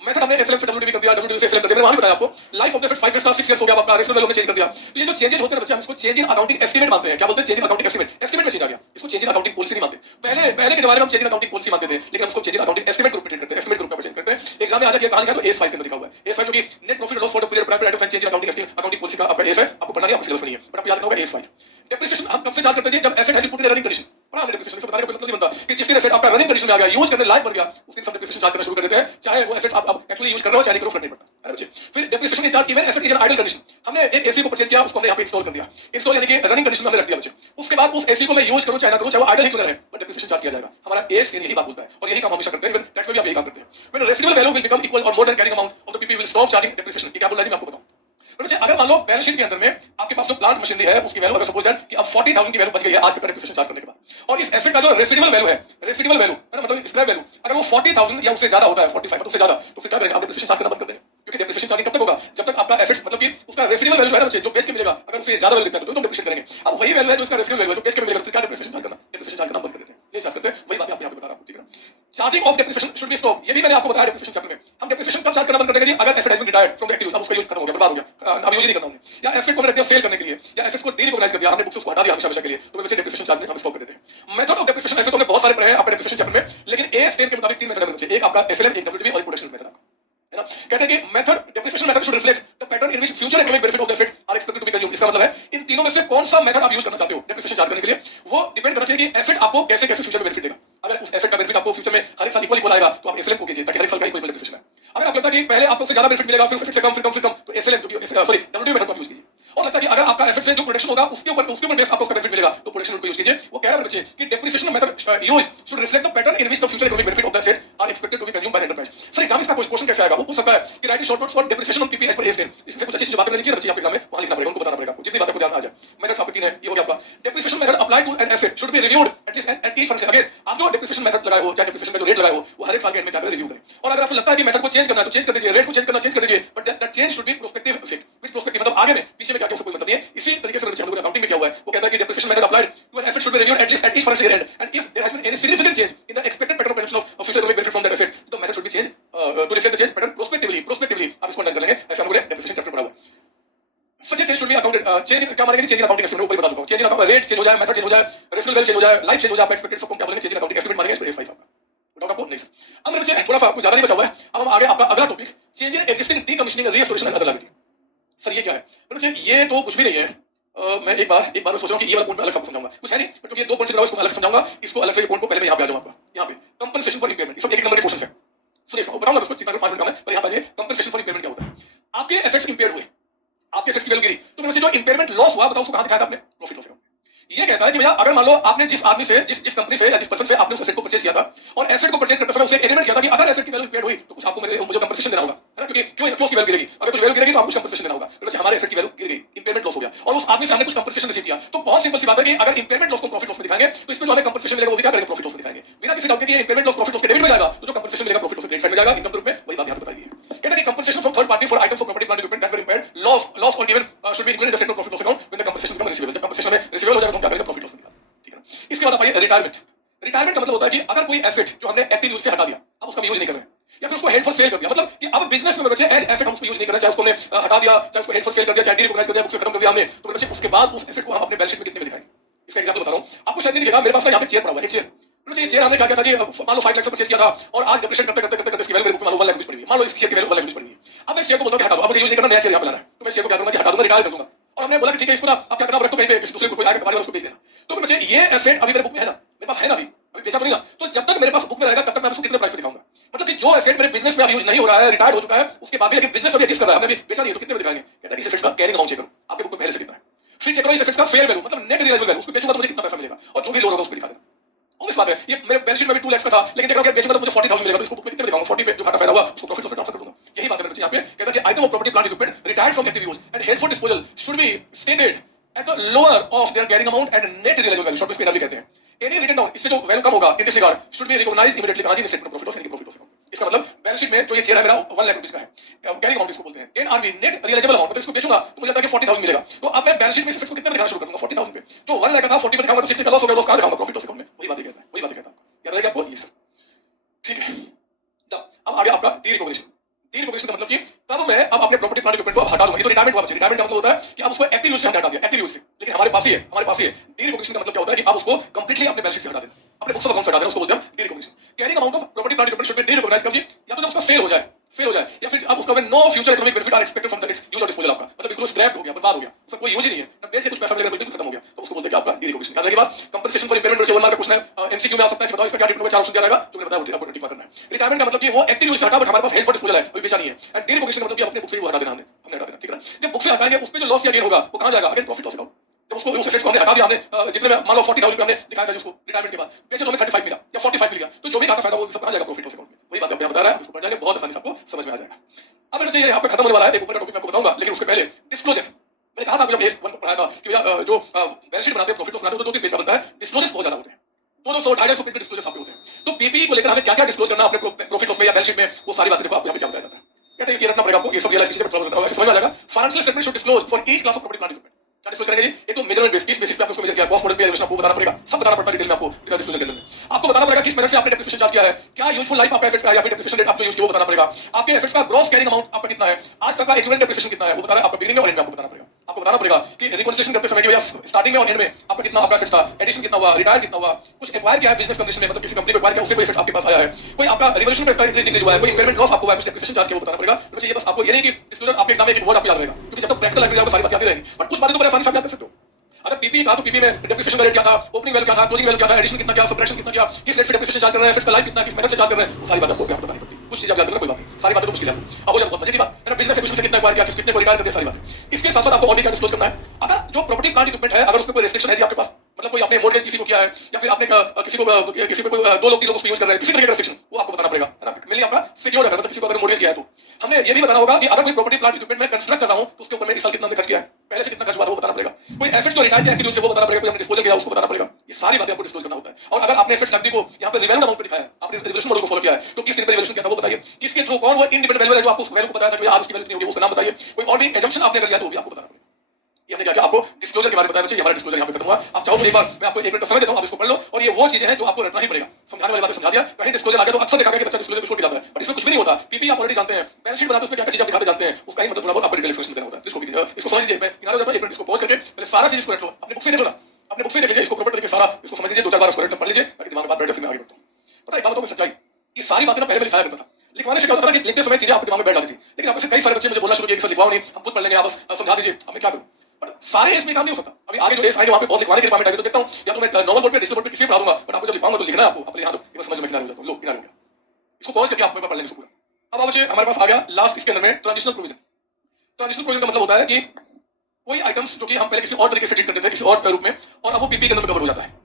मेथड हमने एसएलएम से डब्ल्यूडीबी कर दिया, डब्ल्यूडीबी से एसएलएम कर दिया, मैंने वहां भी बताया आपको life of the asset 5 years का 6 इयर्स हो गया, आपका रेसिडुअल वैल्यू में चेंज कर दिया। तो ये जो चेंजेस होते हैं बच्चे हम इसको चेंज इन अकाउंटिंग एस्टिमेट मानते हैं। क्या बोलते हैं, change in accounting estimate, estimate में चेंज आ गया, इसको चेंज इन अकाउंटिंग पॉलिसी नहीं मानते। पहले के जमाने में हम चेंज इन अकाउंटिंग पॉलिसी मानते थे, लेकिन हम इसको change in accounting estimate group में ट्रीट करते हैं, एस्टिमेट ग्रुप में चेंज करते हैं। एग्जाम में आ जाए कहां लिखा है, तो AS5 के अंदर लिखा हुआ है। AS5 जो कि net profit loss for the period prior to change in accounting policy का आपका AS है, आपको पढ़ना नहीं, आपको सिलेबस नहीं है, बट आपको याद रखना होगा AS5। डेप्रिसिएशन हम कब से चार्ज करते हैं, जब asset has put in running condition. पढ़ा हमने डेप्रिसिएशन से बताने का कोई मतलब नहीं बनता कि जिस दिन एसेट आपका रनिंग कंडीशन में आ गया, यूज करने लायक बन गया, उस दिन सब डेप्रिसिएशन चार्ज करना शुरू कर देते हैं, चाहे वो एसेट्स आप एक्चुअली यूज कर रहे हो चाहे नहीं करो, फर्क नहीं पड़ता। अरे बच्चे फिर डेप्रिसिएशन की charge even asset is an idle condition. हमने एक एसी को परचेज किया, उसको हमने यहाँ पे इंस्टॉल कर दिया, इंस्टॉल यानी कि रनिंग कंडीशन में हमने रख दिया बच्चे। उसके बाद उस एसी को मैं यूज करूं चाहे ना करूं, चाहे वो आइडल ही क्यों ना रहे, बट डेप्रिसिएशन चार्ज किया जाएगा। हमारा एस यही बात बोलता है और यही काम हमेशा करते हैं, इवन टैक्स में भी आप यही काम करते हैं। When residual value will become equal और more than carrying amount of the PP will stop charging depreciation. क्या बोल रहा है मैं आपको बताऊं। बच्चे अगर मान लो बैलेंस शीट के अंदर में आपके पास जो प्लांट मशीनरी है उसकी वैल्यू अगर सपोज दैट कि अब 40,000 की वैल्यू बच गई है आज के डेप्रिसिएशन चार्ज करने के बाद, और इस एसेट का जो रेसिडुअल वैल्यू है ना, मतलब स्क्रैप वैल्यू अगर वो 40,000 या उससे ज्यादा होता है, 45 मतलब उससे ज्यादा, तो फिर क्या करेंगे आप, डेप्रिसिएशन चार्ज करना बंद कर देंगे। क्योंकि डेप्रिसिएशन चार्जिंग कब तक होगा, जब तक आपका एसेट्स मतलब कि उसका रेसिडुअल वैल्यू है ना बच्चे, जो बेस के मिलेगा, अगर उससे ज्यादा वैल्यू दिखता है तो हम डेप्रिशिएट करेंगे। अब वही वैल्यू है जो उसका रेसिडुअल वैल्यू है, जो बेस के मिलेगा, फिर क्या डेप्रिसिएशन चार्ज करना, डेप्रिसिएशन चार्ज करना बंद कर देते हैं, नहीं चार्ज करते। वही बात आप यहाँ पे बता रहा हूँ, ठीक है। Charging of depreciation should be stop, ये भी मैंने आपको बताया डेप्रिसिएशन चैप्टर में। हम डेप्रिसिएशन कब चार्ज करना बंद कर देंगे जी, अगर asset has been retired from the active use, अब उसका यूज खत्म हो गया, बर्बाद हो गया, अब यूज ही नहीं करना हमने, या एसेट को हमने रख दिया सेल करने के लिए, या एसेट्स को डीरिकॉग्नाइज कर दिया, हमने बुक्स को हटा दिया हमेशा के लिए, तो बच्चे डेप्रिसिएशन चार्ज हम स्टॉप कर देते हैं। मेथड ऑफ डेप्रिसिएशन ऐसे तो हमने बहुत सारे पढ़े हैं आपके डेप्रिसिएशन चैप्टर में, लेकिन ए स्टेन के मुताबिक 3 मेथड है बच्चे, एक आपका एसएलएम, एक डब्ल्यूटीवी और एक प्रोडक्शन मेथड आपका, है ना। कहते हैं कि method depreciation method should reflect the pattern in which future economic benefit of the asset are expected to be consumed. इसका मतलब है इन तीनों में से कौन सा मेथड आप यूज करना चाहते हो डेप्रिसिएशन चार्ज करने के लिए, वो डिपेंड करना चाहिए कि एसेट आपको कैसे कैसे फ्यूचर में बेनिफिट देगा। अगर उस एसेट का बेनिफिट आपको फ्यूचर में हर एक साल इक्वल आएगा तो आप एसएलएम को कीजिए, ताकि हर एक साल का इक्वल डेप्रिसिएशन है। अगर आपको लगता है कि पहले आपको उससे ज्यादा बेनिफिट मिलेगा, फिर उससे कम, फिर कम, तो एसएलएम सॉरी डब्ल्यूटीवी मेथड को यूज कीजिए। और लगता है कि अगर आपका एसेट से जो प्रोडक्शन होगा उसके ऊपर बेस आपको उसका बेनिफिट मिलेगा, तो प्रोडक्शन को यूज कीजिए। वो कह रहे हैं बच्चे कि depreciation method use should reflect the pattern in which the future economic benefit of the asset are expected to be consumed by the enterprise. Sir exam में इसका क्वेश्चन कैसे आएगा, वो पूछ सकता है कि write short notes for depreciation on PP as per AS ten. इससे कुछ अच्छी चीज बातें मैंने लिखी है बच्चे, आपके एग्जाम में वहां लिखना पड़ेगा, उनको बताना पड़ेगा, जितनी बातें को ध्यान आ जाए। मेथड्स आपके 3 है, ये हो गया आपका depreciation method applied to an asset should be reviewed at least at each function. Again आप जो डेप्रिसिएशन मेथड लगाए हो, चाहे डेप्रिसिएशन का जो रेट लगाए हो, वो हर एक साल के एंड में जाकर रिव्यू करें। और अगर आपको लगता है कि मेथड को चेंज करना है तो चेंज कर दीजिए, रेट को चेंज करना चेंज कर दीजिए, but that change should be prospective effect. With prospective मतलब आगे में पीछे में क्या क्या उसका कोई मतलब नहीं है। इसी तरीके से हम लोग अकाउंटिंग में क्या हुआ है, वो कहता है कि depreciation method applied to an asset should be reviewed at least at each financial year end and if there has been any significant change in the expected pattern of consumption of future economic benefit from that asset, the method should be change to reflect the change pattern prospectively आप इसको under कर लेंगे। ऐसे हम लोग depreciation chapter पढ़ा हुआ। Such a change should be accounted change क्या मानेंगे, चेंज इन अकाउंटिंग एस्टिमेट ऊपर बता चुका हूं। Change in account rate change हो जाए, मेथड चेंज हो जाए, रेशियो वैल्यू चेंज हो जाए, लाइफ चेंज हो जाए, आपका एक्सपेक्टेड सबको क्या बोलेंगे, चेंज इन अकाउंटिंग एस्टिमेट मानेंगे। इस पर A5 आपका बताओ आपको नहीं सर। अब मेरे बच्चे थोड़ा सा आपको ज्यादा नहीं बचा हुआ है, अब हम आगे आपका अगला topic change in existing decommissioning restoration and other liability. Sir ये क्या है मेरे बच्चे, ये तो कुछ भी नहीं है। मैं एक बार सोच रहा हूं कि ये वाला पॉइंट अलग सबको समझाऊंगा, कुछ है नहीं, बट ये 2 पॉइंट से इसको अलग समझाऊंगा, इसको अलग से ये पॉइंट को पहले मैं यहां पे आ जाऊंगा आपका, यहां पे कंपनसेशन फॉर इंपेयरमेंट, सब एक नंबर के क्वेश्चन है। सुनिए इसको बताऊंगा, इसको 5 मिनट का है, पर यहां पे कंपनसेशन फॉर इंपेयरमेंट क्या होता है। आपके एसेट्स इंपेयर हुए, आपके एसेट्स की वैल्यू गिरी, तो मुझे जो इंपेयरमेंट लॉस हुआ बताओ उसको कहां दिखाया था आपने, प्रॉफिट लॉस अकाउंट। ये कहता है कि भैया अगर मान लो आपने जिस आदमी से जिस कंपनी से या जिस पर्सन से आपने उस एसेट को परचेज किया था, और एसेट को परचेज करते समय उसे एग्रीमेंट किया था कि अगर एसेट की वैल्यू इंपेयर हुई तो कुछ आपको मुझे कंपनसेशन देना होगा, है ना, क्योंकि क्यों उसकी वैल्यू गिरेगी, अगर कुछ वैल्यू गिरेगी तो आपको कुछ कंपनसेशन देना होगा। तो हमारे एसेट की वैल्यू गिर गई, इंपेयरमेंट लॉस हो गया, और उस आदमी से हमने कुछ कंपनसेशन रिसीव किया, तो बहुत सिंपल सी बात है कि अगर इंपेयरमेंट लॉस को प्रॉफिट लॉस में दिखाएंगे तो इसमें जो हमें कंपनसेशन मिलेगा वो भी क्या करेंगे, प्रॉफिट लॉस में दिखाएंगे, बिना किसी डाउट के। इंपेयरमेंट लॉस प्रॉफिट लॉस के डेबिट में जाएगा, तो जो कंपनसेशन मिलेगा प्रॉफिट लॉस के क्रेडिट साइड में जाएगा, इनकम के रूप में। वही बात यहां पे बताई है। कहते हैं कि compensation from third party for items of property plant equipment that were impaired lost और given should be included in the statement of profit loss account when the compensation become receivable. जब कंपनसेशन में receivable हो जाएगा तो क्या करेंगे, profit loss में दिखाएंगे, ठीक है ना। इसके बाद आइए रिटायरमेंट। रिटायरमेंट का मतलब होता है कि अगर कोई एसेट जो हमने एक्टिव यूज से हटा दिया, अब उसका यूज नहीं कर रहे हैं, या फिर उसको हेल्ड फॉर सेल कर दिया, मतलब कि अब बिजनेस में बच्चे एज एसेट हम उसको यूज नहीं कर रहे, चाहे उसको हमने हटा दिया, चाहे उसको हेल्ड फॉर सेल कर दिया, चाहे डीरिकॉग्नाइज कर दिया, बुक्स खत्म कर दिया हमने, तो बच्चे उसके बाद उस एसेट को हम अपने बैलेंस शीट में कितने में दिखाएंगे। इसका एग्जांपल बता रहा हूं आपको, शायद नहीं दिखेगा, मेरे पास यहाँ पे चेयर पड़ा हुआ है, एक चेयर। ये चेयर हमने क्या किया था जी, मान लो 5 लाख से परचेज किया था, और आज डिप्रेशन करते करते करते करते इसकी वैल्यू मेरे बुक में मान लो 1 लाख रुपए पड़ी हुई है, मान लो इस चेयर की वैल्यू 1 लाख रुपए पड़ी हुई है। अब मैं इस चेयर को बोलता हूं कि हटा दो, अब मुझे यूज नहीं करना, नया चेयर यहाँ पे लाना है, तो मैं इस चेयर को क्या करूंगा जी, हटा दूंगा, रिटायर कर दूंगा। और हमने बोला कि ठीक है इसको ना आप क्या करना, रख दो कहीं पे, किसी दूसरे को कोई आके तुम्हारे उसको बेच देना। तो बच्चे ये एसेट अभी मेरे बुक में है ना, मेरे पास है ना, अभी बेचा तो नहीं ना, तो जब तक मेरे पास बुक में रहेगा तब तक मैं उसको कितने प्राइस पे दिखाऊंगा। मतलब कि जो एसेट मेरे बिजनेस में अब यूज नहीं हो रहा है, रिटायर्ड हो चुका है, उसके बाद भी लेकिन बिजनेस में भी एग्जिस्ट कर रहा है, हमने भी बेचा नहीं है, तो कितने में दिखाएंगे। कहता है इस एसेट का कैरिंग अमाउंट चेक करो, आपके बुक में पहले से कितना है, फिर चेक करो इस एसेट का फेयर वैल्यू, मतलब नेट रियलाइजेबल वैल्यू, उसको बेचूंगा तो मुझे कितना पैसा मिलेगा, और जो भी लोड होगा उसको दिखा देना। इस बात है, ये मेरे बैलेंस शीट में भी 2 लाख का था, लेकिन देख रहा हूं कि बेचूंगा तो मुझे 40,000 मिलेगा, तो इसको बुक में कितने दिखाऊंगा, 40 पे जो घाटा फायदा हुआ उसको प्रॉफिट लॉस में ट्रांसफर कर दूंगा। यही बात है मेरे यहाँ पे, कहता है कि item of property plant equipment retired from active use and held for disposal should be stated at the lower of their carrying amount and net realisable value, short में इसको एनआरवी कहते हैं। एनी रिटन डाउन, इससे जो value कम होगा in this regard should be recognised immediately, हां जी, स्टेटमेंट ऑफ प्रॉफिट लॉस यानी प्रॉफिट लॉस अकाउंट। इसका मतलब बैलेंस शीट में जो ये चेयर है मेरा 1 लाख रुपए का है, कैरिंग अमाउंट इसको बोलते हैं, एनआरवी नेट रियलाइजेबल अमाउंट, मतलब इसको बेचूंगा तो मुझे लगता है कि 40,000 मिलेगा, तो अब मैं बैलेंस शीट में इस को कितने में दिखाना शुरू कर दूंगा, 40,000 पे। जो 1 लाख का था 40 पे दिखाऊंगा तो 60 का लॉस हो गया, लॉस कहां दिखाऊंगा, प्रॉफिट लॉस अकाउंट में। वही बात कहता है, वही बात कहता है, याद रहेगा आपको ये सर, ठीक है। अब आगे आपका डीरिकॉग्निशन। डीरिकॉग्निशन का मतलब कि तब मैं अब अपने प्रॉपर्टी प्लांट इक्विपमेंट को हटा दूंगा। ये तो रिटायरमेंट हुआ, रिटायरमेंट का मतलब होता है कि आप उसको एक्टिव यूज से हटा दिया, एक्टिव यूज से, लेकिन हमारे पास ही है, हमारे पास ही है। डीरिकॉग्निशन का मतलब क्या होता है कि आप उसको कंप्लीटली अपने बैलेंस शीट से हटा देना, अपने बुक्स ऑफ अकाउंट से हटा देना, उसको बोलते हैं derecognition. Carrying amount of property plant equipment should be derecognised कब जी, या तो जब उसका सेल हो जाए, या फिर आप उसका no future economic benefit are expected from the use और डिस्पोजल, आपका मतलब बिल्कुल स्क्रैप हो गया, बर्बाद हो गया, उसका कोई यूज ही नहीं है, ना बेस से कुछ पैसा मिलेगा, बिल्कुल खत्म हो गया, तो उसको बोलते हैं कि आपका डीरिकॉग्निशन। याद रखिए बात, कंपनसेशन फॉर इंपेयरमेंट से 1 मार्क का क्वेश्चन है, एमसीक्यू में आ सकता है कि बताओ इसका क्या ट्रीटमेंट होगा, 4 ऑप्शन दिया जाएगा, जो मैंने बताया वो आपको टिक मार्क करना है। रिटायरमेंट का मतलब कि वो एक्टिव यूज से हटा, बट हमारे पास हेल्ड फॉर डिस्पोजल है, कोई बेचा नहीं है। एंड डीरिकॉग्निशन का मतलब कि अपने बुक से वो हटा देना, हमने हटा देना, ठीक है। जब बुक से हटाएंगे उसमें जो लॉस या गेन होगा वो कहां जाएगा, अगेन प्रॉफिट लॉस अकाउंट। जब उसको उस एसेट को हमने हटा दिया, हमने जितने में मान लो 40,000 हमने दिखाया था जिसको रिटायरमेंट के बाद, बेचे तो हमें 35 मिला या 45 मिल गया, तो जो भी घाटा फायदा वो सब कहां जाएगा, प्रॉफिट लॉस अकाउंट में। वही बात मैं बता रहा है, उसको पढ़ जाएंगे बहुत आसानी से आपको समझ में आ जाएगा। अब मेरे से ये यहाँ पे खत्म होने वाला है, एक ऊपर का टॉपिक मैं आपको बताऊंगा, लेकिन उसके पहले डिस्क्लोजर। मैंने कहा था जब एस 1 को पढ़ाया था कि भैया जो बैलेंस शीट बनाते हैं, प्रॉफिट लॉस बनाते हैं, तो 2-3 पेज का बनता है, डिस्क्लोजर्स बहुत ज्यादा होते हैं, 200-250 पेज के डिस्क्लोजर्स आपके होते हैं। तो पीपी को लेकर हमें क्या क्या डिस्क्लोज करना अपने प्रॉफिट लॉस में या बैलेंस शीट में, वो सारी बातें देखो आपको यहाँ पे क्या बताया जाता है। कहते हैं ये रखना पड़ेगा आपको, ये सब रियलाइज कीजिए, समझ में आ जाएगा। Financial statement should disclose for each class of property plant equipment. क्या डिस्क्लोज करेंगे जी? एक तो मेजरमेंट बेस, किस बेसिस पे आपने उसको मेजर किया, कॉस्ट मॉडल पे एलिवेशन आपको बताना पड़ेगा, सब बताना पड़ता है डिटेल में आपको डिस्क्लोजर के अंदर। आपको बताना पड़ेगा किस मेथड से आपने डेप्रिसिएशन चार्ज किया है, क्या यूजफुल लाइफ आपका एसेट्स का है या फिर डेप्रिसिएशन रेट आपने यूज किया वो बताना पड़ेगा। आपके एसेट्स का ग्रॉस कैरिंग अमाउंट आपका कितना है, आज तक का इक्विवेलेंट डेप्रिसिएशन कितना है वो बताना है आपको, बिगिनिंग में और एंड में आपको बताना पड़ेगा। आपको बताना पड़ेगा कि रिकॉन्सिलिएशन करते समय कि भैया स्टार्टिंग में और एंड में आपका कितना आपका एसेट्स था, एडिशन कितना हुआ, रिटायर कितना हुआ, कुछ एक्वायर किया है बिजनेस कंडीशन में, मतलब किसी कंपनी को एक्वायर किया उससे कोई एसेट्स आपके पास आया है, कोई आपका रिवोल्यूशन में इंक्रीज डिक्रीज हुआ है, कोई इम्पेयरमेंट लॉस आपको हुआ है, कुछ डेप्रिसिएशन चार्ज किया वो बताना पड़ेगा। तो ये बस आपको ये नहीं कि डिस्क्लोजर आपके एग्जाम में एक वर्ड आपको याद रहेगा, क्योंकि जब तक प्रैक्टिकल लाइफ में आपको सारी बातें याद रहेंगी, बट कुछ बातें तो बड़े आसानी से आप याद कर सकते हो। अगर पीपी था तो पीपी में डेप्रिसिएशन रेट क्या था, ओपनिंग वैल्यू क्या था, क्लोजिंग वैल्यू क्या था, एडिशन कितना क्या, सबट्रैक्शन कितना क्या, किस रेट से डेप्रिसिएशन चार्ज कर रहे हैं, एसेट्स का लाइफ कितना, किस मेथड से चार्ज कर रहे हैं, वो सारी बातें आपको बतानी पड़ती है। कुछ चीजें आप याद करना कोई बात नहीं, सारी बातें तो मुश्किल है। अब हो जाए बहुत मजे की बात, मैंने बिजनेस से कितना एक्वायर किया, कितने को रिटायर कर दिया, सारी बातें। इसके साथ साथ आपको और भी क्या डिस्क्लोज करना है। अगर जो प्रॉपर्टी प्लांट इक्विपमेंट है, अगर उसमें कोई रेस्ट्रिक्शन है जी आपके पास, मतलब कोई आपने मॉर्गेज किसी को किया है या फिर आपने किसी को कोई दो लोग तीन लोग उसको यूज कर रहे हैं, किसी तरह का रेस्ट्रिक्शन वो आपको बताना पड़ेगा, है ना। मेनली आपका सिक्योर है, मतलब किसी को अगर मॉर्गेज किया है तो हमने ये भी बताना होगा कि अगर कोई प्रॉपर्टी प्लांट इक्विपमेंट में कंस्ट्रक्ट कर रहा हूं तो उसके ऊपर मैं इस साल कितना खर्च किया है, पहले से कितना खर्च हुआ था वो बताना पड़ेगा। कोई एसेट्स जो रिटायर किया है वो बताना पड़ेगा, कोई हमने डिस्पोजल किया उसको बताना पड़ेगा। ये सारी बातें आपको डिस्क्लोज करना होता है। और अगर आपने एसेट्स नकदी को यहाँ पे रिवैल्यूड अमाउंट पे दिखाया है, आपने रिवैल्यूएशन मॉडल को फॉलो किया है, तो किस दिन पे रिवैल्यूएशन किया था वो बताइए, किसके थ्रू कौन वो इंडिपेंडेंट वैल्यूअर है जो आपको उस वैल्यू को बताया था कि आज उसकी वैल्यू कितनी होगी, उसका नाम बताइए। कोई और भी एजम्पशन आपने कर लिया तो वो भी आपको बताना पड़ेगा। ये हमने क्या किया, आपको डिस्क्लोजर के बारे में बताया बच्चे, ये हमारा डिस्क्लोजर यहाँ पे खत्म हुआ। आप चाहो तो एक बार मैं आपको एक मिनट का समय देता हूँ, आप इसको पढ़ लो, और ये वो चीजें हैं जो आपको रटना ही पड़ेगा। समझाने वाली बातें समझा दिया, कहीं डिस्क्लोजर आ गया तो अक्सर देखा गया कि बच्चा डिस्क्लोजर में छोड़ के जाता है, बट इसमें कुछ भी नहीं होता। पीपी आप ऑलरेडी जानते हैं, बैलेंस शीट बनाते हैं उसमें क्या क्या चीज आप दिखाते जानते हैं, उसका ही मतलब थोड़ा बहुत आपको डिटेल एक्सप्लेनेशन देना होता है। इसको समझ लीजिए, मैं किनारे जाता हूं, एक मिनट इसको पॉज करके पहले सारा चीज इसको रट लो, अपने बुक से देख लो ना, अपने बुक से देख लीजिए, इसको प्रॉपर तरीके से सारा इसको समझ लीजिए, दो चार बार इसको रट पढ़ लीजिए ताकि दिमाग में बात बैठ जाए, फिर मैं आगे बढ़ता हूं। पता है एक बात बताऊं, सच्चाई ये सारी बातें ना पहले मैं लिखाया करता था, लिखवाने से क्या होता था कि लिखते समय चीजें आपके दिमाग में बैठ जाती थी, लेकिन आप में से कई सारे बच्चे मुझे बोलना शुरू किए कि सर लिखवाओ नहीं, हम खुद पढ़ लेंगे, आप बस समझा दीजिए, अब मैं क्या करूं। बट सारे इसमें काम नहीं हो सकता। अभी आगे जो एस आएंगे वहां पे बहुत लिखवाने की रिक्वायरमेंट आएगी, तो देखता हूं या तो मैं नॉर्मल बोर्ड पे डिजिटल बोर्ड पे किसी पे पढ़ा दूंगा, बट आपको जब लिखवाऊंगा तो लिखना है आपको अपने यहां, तो ये बस समझ में किनारे हो जाता हूं, लो किनारे हो गया। इसको पॉज करके आप पढ़ लेंगे इसको पूरा। अब आप बच्चे हमारे पास आ गया लास्ट इसके अंदर में ट्रांजिशनल प्रोविजन। ट्रांजिशनल प्रोविजन का मतलब होता है कि कोई आइटम्स जो कि हम पहले किसी और तरीके से ट्रीट करते थे, किसी और रूप में, और अब वो पीपी के अंदर कवर हो जाता है।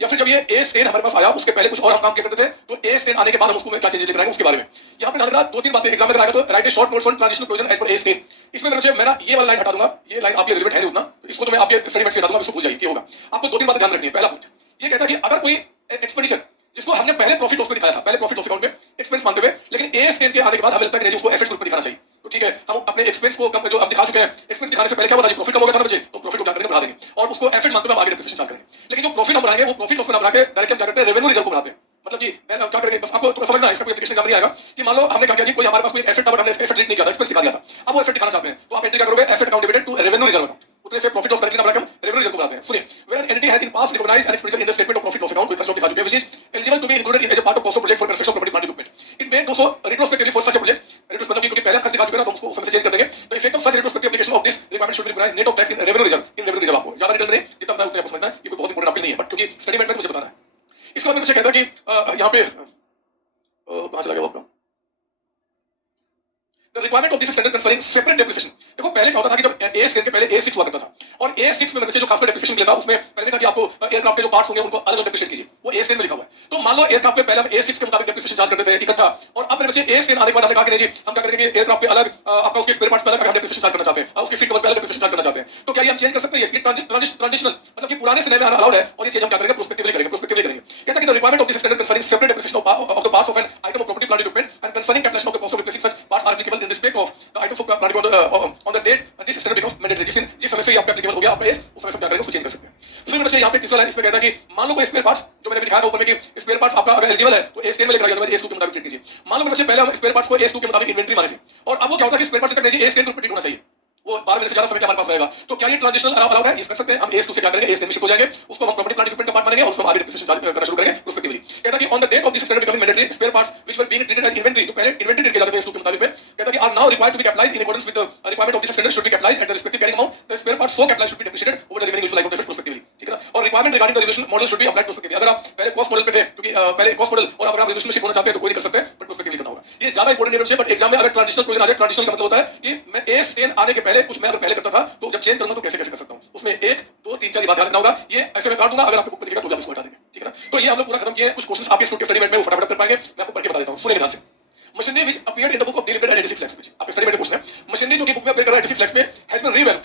या फिर जब ये ए स्टेन हमारे पास आया उसके पहले कुछ और हम काम किया करते थे, तो ए स्टेन आने के बाद हम उसको क्या चेंजेस लेकर आएंगे उसके बारे में यहाँ पे ध्यान दो तीन बातें एग्जाम में कराएगा। तो write a short notes on transitional provision as per A stand. इसमें बच्चे मैं ना ये वाला लाइन हटा दूंगा, ये लाइन आपके रिलेवेंट है नहीं उतना, तो इसको तो मैं आपके स्टडी मेट से हटा दूंगा, इसको भूल जाइए क्या होगा। आपको दो तीन बातें ध्यान रखनी है। पहला पॉइंट ये कहता है कि अगर कोई एक्सपेंडिचर जिसको हमने पहले प्रॉफिट लॉस में दिखाया था, पहले प्रॉफिट लॉस अकाउंट में एक्सपेंस मानते हुए, लेकिन ए स्टेन के आने के बाद हमें लगता है कि उसको एसेट्स ग्रुप में दिखाना चाहिए, तो ठीक है हम अपने एक्सपेंस को कम जो अब दिखा चुके हैं, एक्सपेंस दिखाने से पहले क्या होता है प्रॉफिट कम हो गया था ना बच्चे, तो प्रॉफिट को क्या करेंगे बढ़ा देंगे और उसको एसेट मानते हुए हम आगे डेप्रिसिएशन चार्ज करेंगे। लेकिन जो प्रॉफिट हम बढ़ाएंगे वो प्रॉफिट लॉस में ना बढ़ा के डायरेक्ट हम क्या करते हैं रेवेन्यू रिजर्व को बढ़ाते हैं। मतलब कि क्या करेंगे बस आपको समझना है, इसका कोई एप्लीकेशन नहीं आएगा कि मान लो हमने क्या किया जी, कोई हमारे पास कोई एसेट था बट हमने एसेट नहीं किया था, एक्सपेंस दिखा दिया था, अब वो एसेट दिखाना चाहते हैं, तो आप एंट्री क्या करोगे, asset account debited to revenue reserve account, उतने से प्रॉफिट लॉस करेक्टली ना बढ़ाकर रेवेन्यू रिजर्व को बढ़ाते हैं। सुनिए, when an entity has in past recognised an expenditure in the statement of profit loss account, कोई खर्च दिखा चुके हैं which is eligible to be included in as a part of cost of project for construction of property plant equipment, it may do so retrospectively for such a project. Retrospective मतलब क्योंकि पहले खर्च दिखा चुके हैं ना, तो उसको उसमें से चेंज कर देंगे। The effect of such retrospective application of this requirement should be recognised net of tax in revenue reserve. In revenue reserve आपको ज्यादा डिटेल में जितना बताया उतना आपको समझना है, ये कोई बहुत इंपॉर्टेंट अपील नहीं है, बट क्योंकि स्टडी मेट में मुझे बताना है। इसके बाद में मुझे कहता है कि यहाँ पे कहां चला गया आपका The requirement of this standard concerning separate depreciation। देखो पहले क्या होता था कि जब A6 के पहले A6 हुआ करता था, और A6 में बच्चे जो खासकर डेप्रिसिएशन मिला था उसमें पहले था कि आपको एयरक्राफ्ट के जो पार्ट्स होंगे उनको अलग अलग डेप्रिशिएट कीजिए, वो A6 में लिखा हुआ है। तो मान लो एयरक्राफ्ट पे पहले हम A6 के मुताबिक डेप्रिसिएशन चार्ज करते थे इकट्ठा, और अब मेरे बच्चे A6 आने के बाद हमने कहा कि नहीं जी हम क्या करेंगे कि एयरक्राफ्ट पे अलग आपका उसके स्पेयर पार्ट्स पे अलग हम डेप्रिसिएशन चार्ज करना चाहते हैं, और उसके सीट कवर पे अलग डेप्रिसिएशन चार्ज करना चाहते हैं। तो क्या ये हम चेंज कर सकते हैं? ये ट्रांजिशनल मतलब कि पुराने से नए में आना अलाउड है, और ये चीज हम क्या करेंगे प्रोस्पेक्टिवली करेंगे, प्रोस्पेक्टिवली करेंगे। कहता है कि the requirement of this standard concerning separate depreciation of the parts of an item of property plant equipment and concerning capitalisation of the cost of replacing such parts are applicable in respect of the items of plant on the date this standard becomes mandatory। जिस समय से ये आपका applicable हो गया आपका इस उस समय से क्या करेंगे उसको चेंज कर सकते हैं। फिर बच्चे यहाँ पे तीसरा लाइन इसमें कहता है कि मान लो कोई स्पेयर पार्ट्स जो मैंने दिखाया था ऊपर में कि स्पेयर पार्ट्स आपका अगर एलिजिबल है तो ए स्केल में लेकर आइए, अदरवाइज ए2 के मुताबिक ट्रीट कीजिए। मान लो बच्चे पहले हम स्पेयर पार्ट्स को ए2 के मुताबिक इन्वेंटरी माने थे, और अब वो क्या होता है कि स्पेयर पार्ट्स तक नहीं ए स्केल पे ट्रीट होना चाहिए, वो 12 महीने से ज्यादा समय हमारे पास रहेगा। तो क्या ये ट्रांजिशनल अलाउड है? ये कर सकते हैं हम। A2 से क्या करेंगे, A में शिफ्ट हो जाएंगे, उसको हम प्रॉपर्टी प्लांट इक्विपमेंट का पार्ट मानेंगे और उसको हम आगे डेप्रिसिएशन चार्ज करना शुरू करेंगे प्रोस्पेक्टिवली। कहता है कि on the date of this standard becoming mandatory spare parts which were being treated as inventory, जो पहले इन्वेंटरी ट्रीट किए जाते थे A2 के मुताबिक में, कहता है कि are now required to be capitalised in accordance with the requirement of this standard should be capitalised at the respective carrying amount, the spare parts so capitalised should be depreciated over the remaining useful life of the asset prospectively, ठीक है ना। और requirement regarding the revolution model should be applied prospectively. अगर आप पहले cost model पे थे, क्योंकि पहले कॉस्ट मॉडल और अगर आप रिवोल्यूशन में शिफ्ट होना चाहते हैं तो कोई नहीं कर सकते, बट प्रोस्पेक्टिवली करना होगा। ये ज्यादा इंपॉर्टेंट है बट एग्जाम में अगर ट्रांजिशनल प्रोविजन आ जाए, ट्रांजिशनल का मतलब होता है कि मैं ए स्टेन आने के पहले कुछ मैं अगर पहले करता था तो जब चेंज करूंगा तो कैसे कैसे कर सकता हूं, उसमें 1 2 3 4 बात ध्यान रखना होगा। ये ऐसे मैं काट दूंगा, अगर आपको बुक में लिखेगा तो आप इसको हटा देंगे, ठीक है ना। तो ये हम लोग पूरा खत्म किए। कुछ क्वेश्चंस आपके स्टूडेंट के स्टडी मेट में फटाफट कर पाएंगे, मैं आपको पढ़ के बता देता हूं, सुनिए ध्यान से। Machinery which appeared in the book of D limited at 86 lakhs, आपके स्टडी मेट में क्वेश्चन है मशीनरी जो कि बुक में अपीयर कर रहा है 86 lakhs पे has been revalued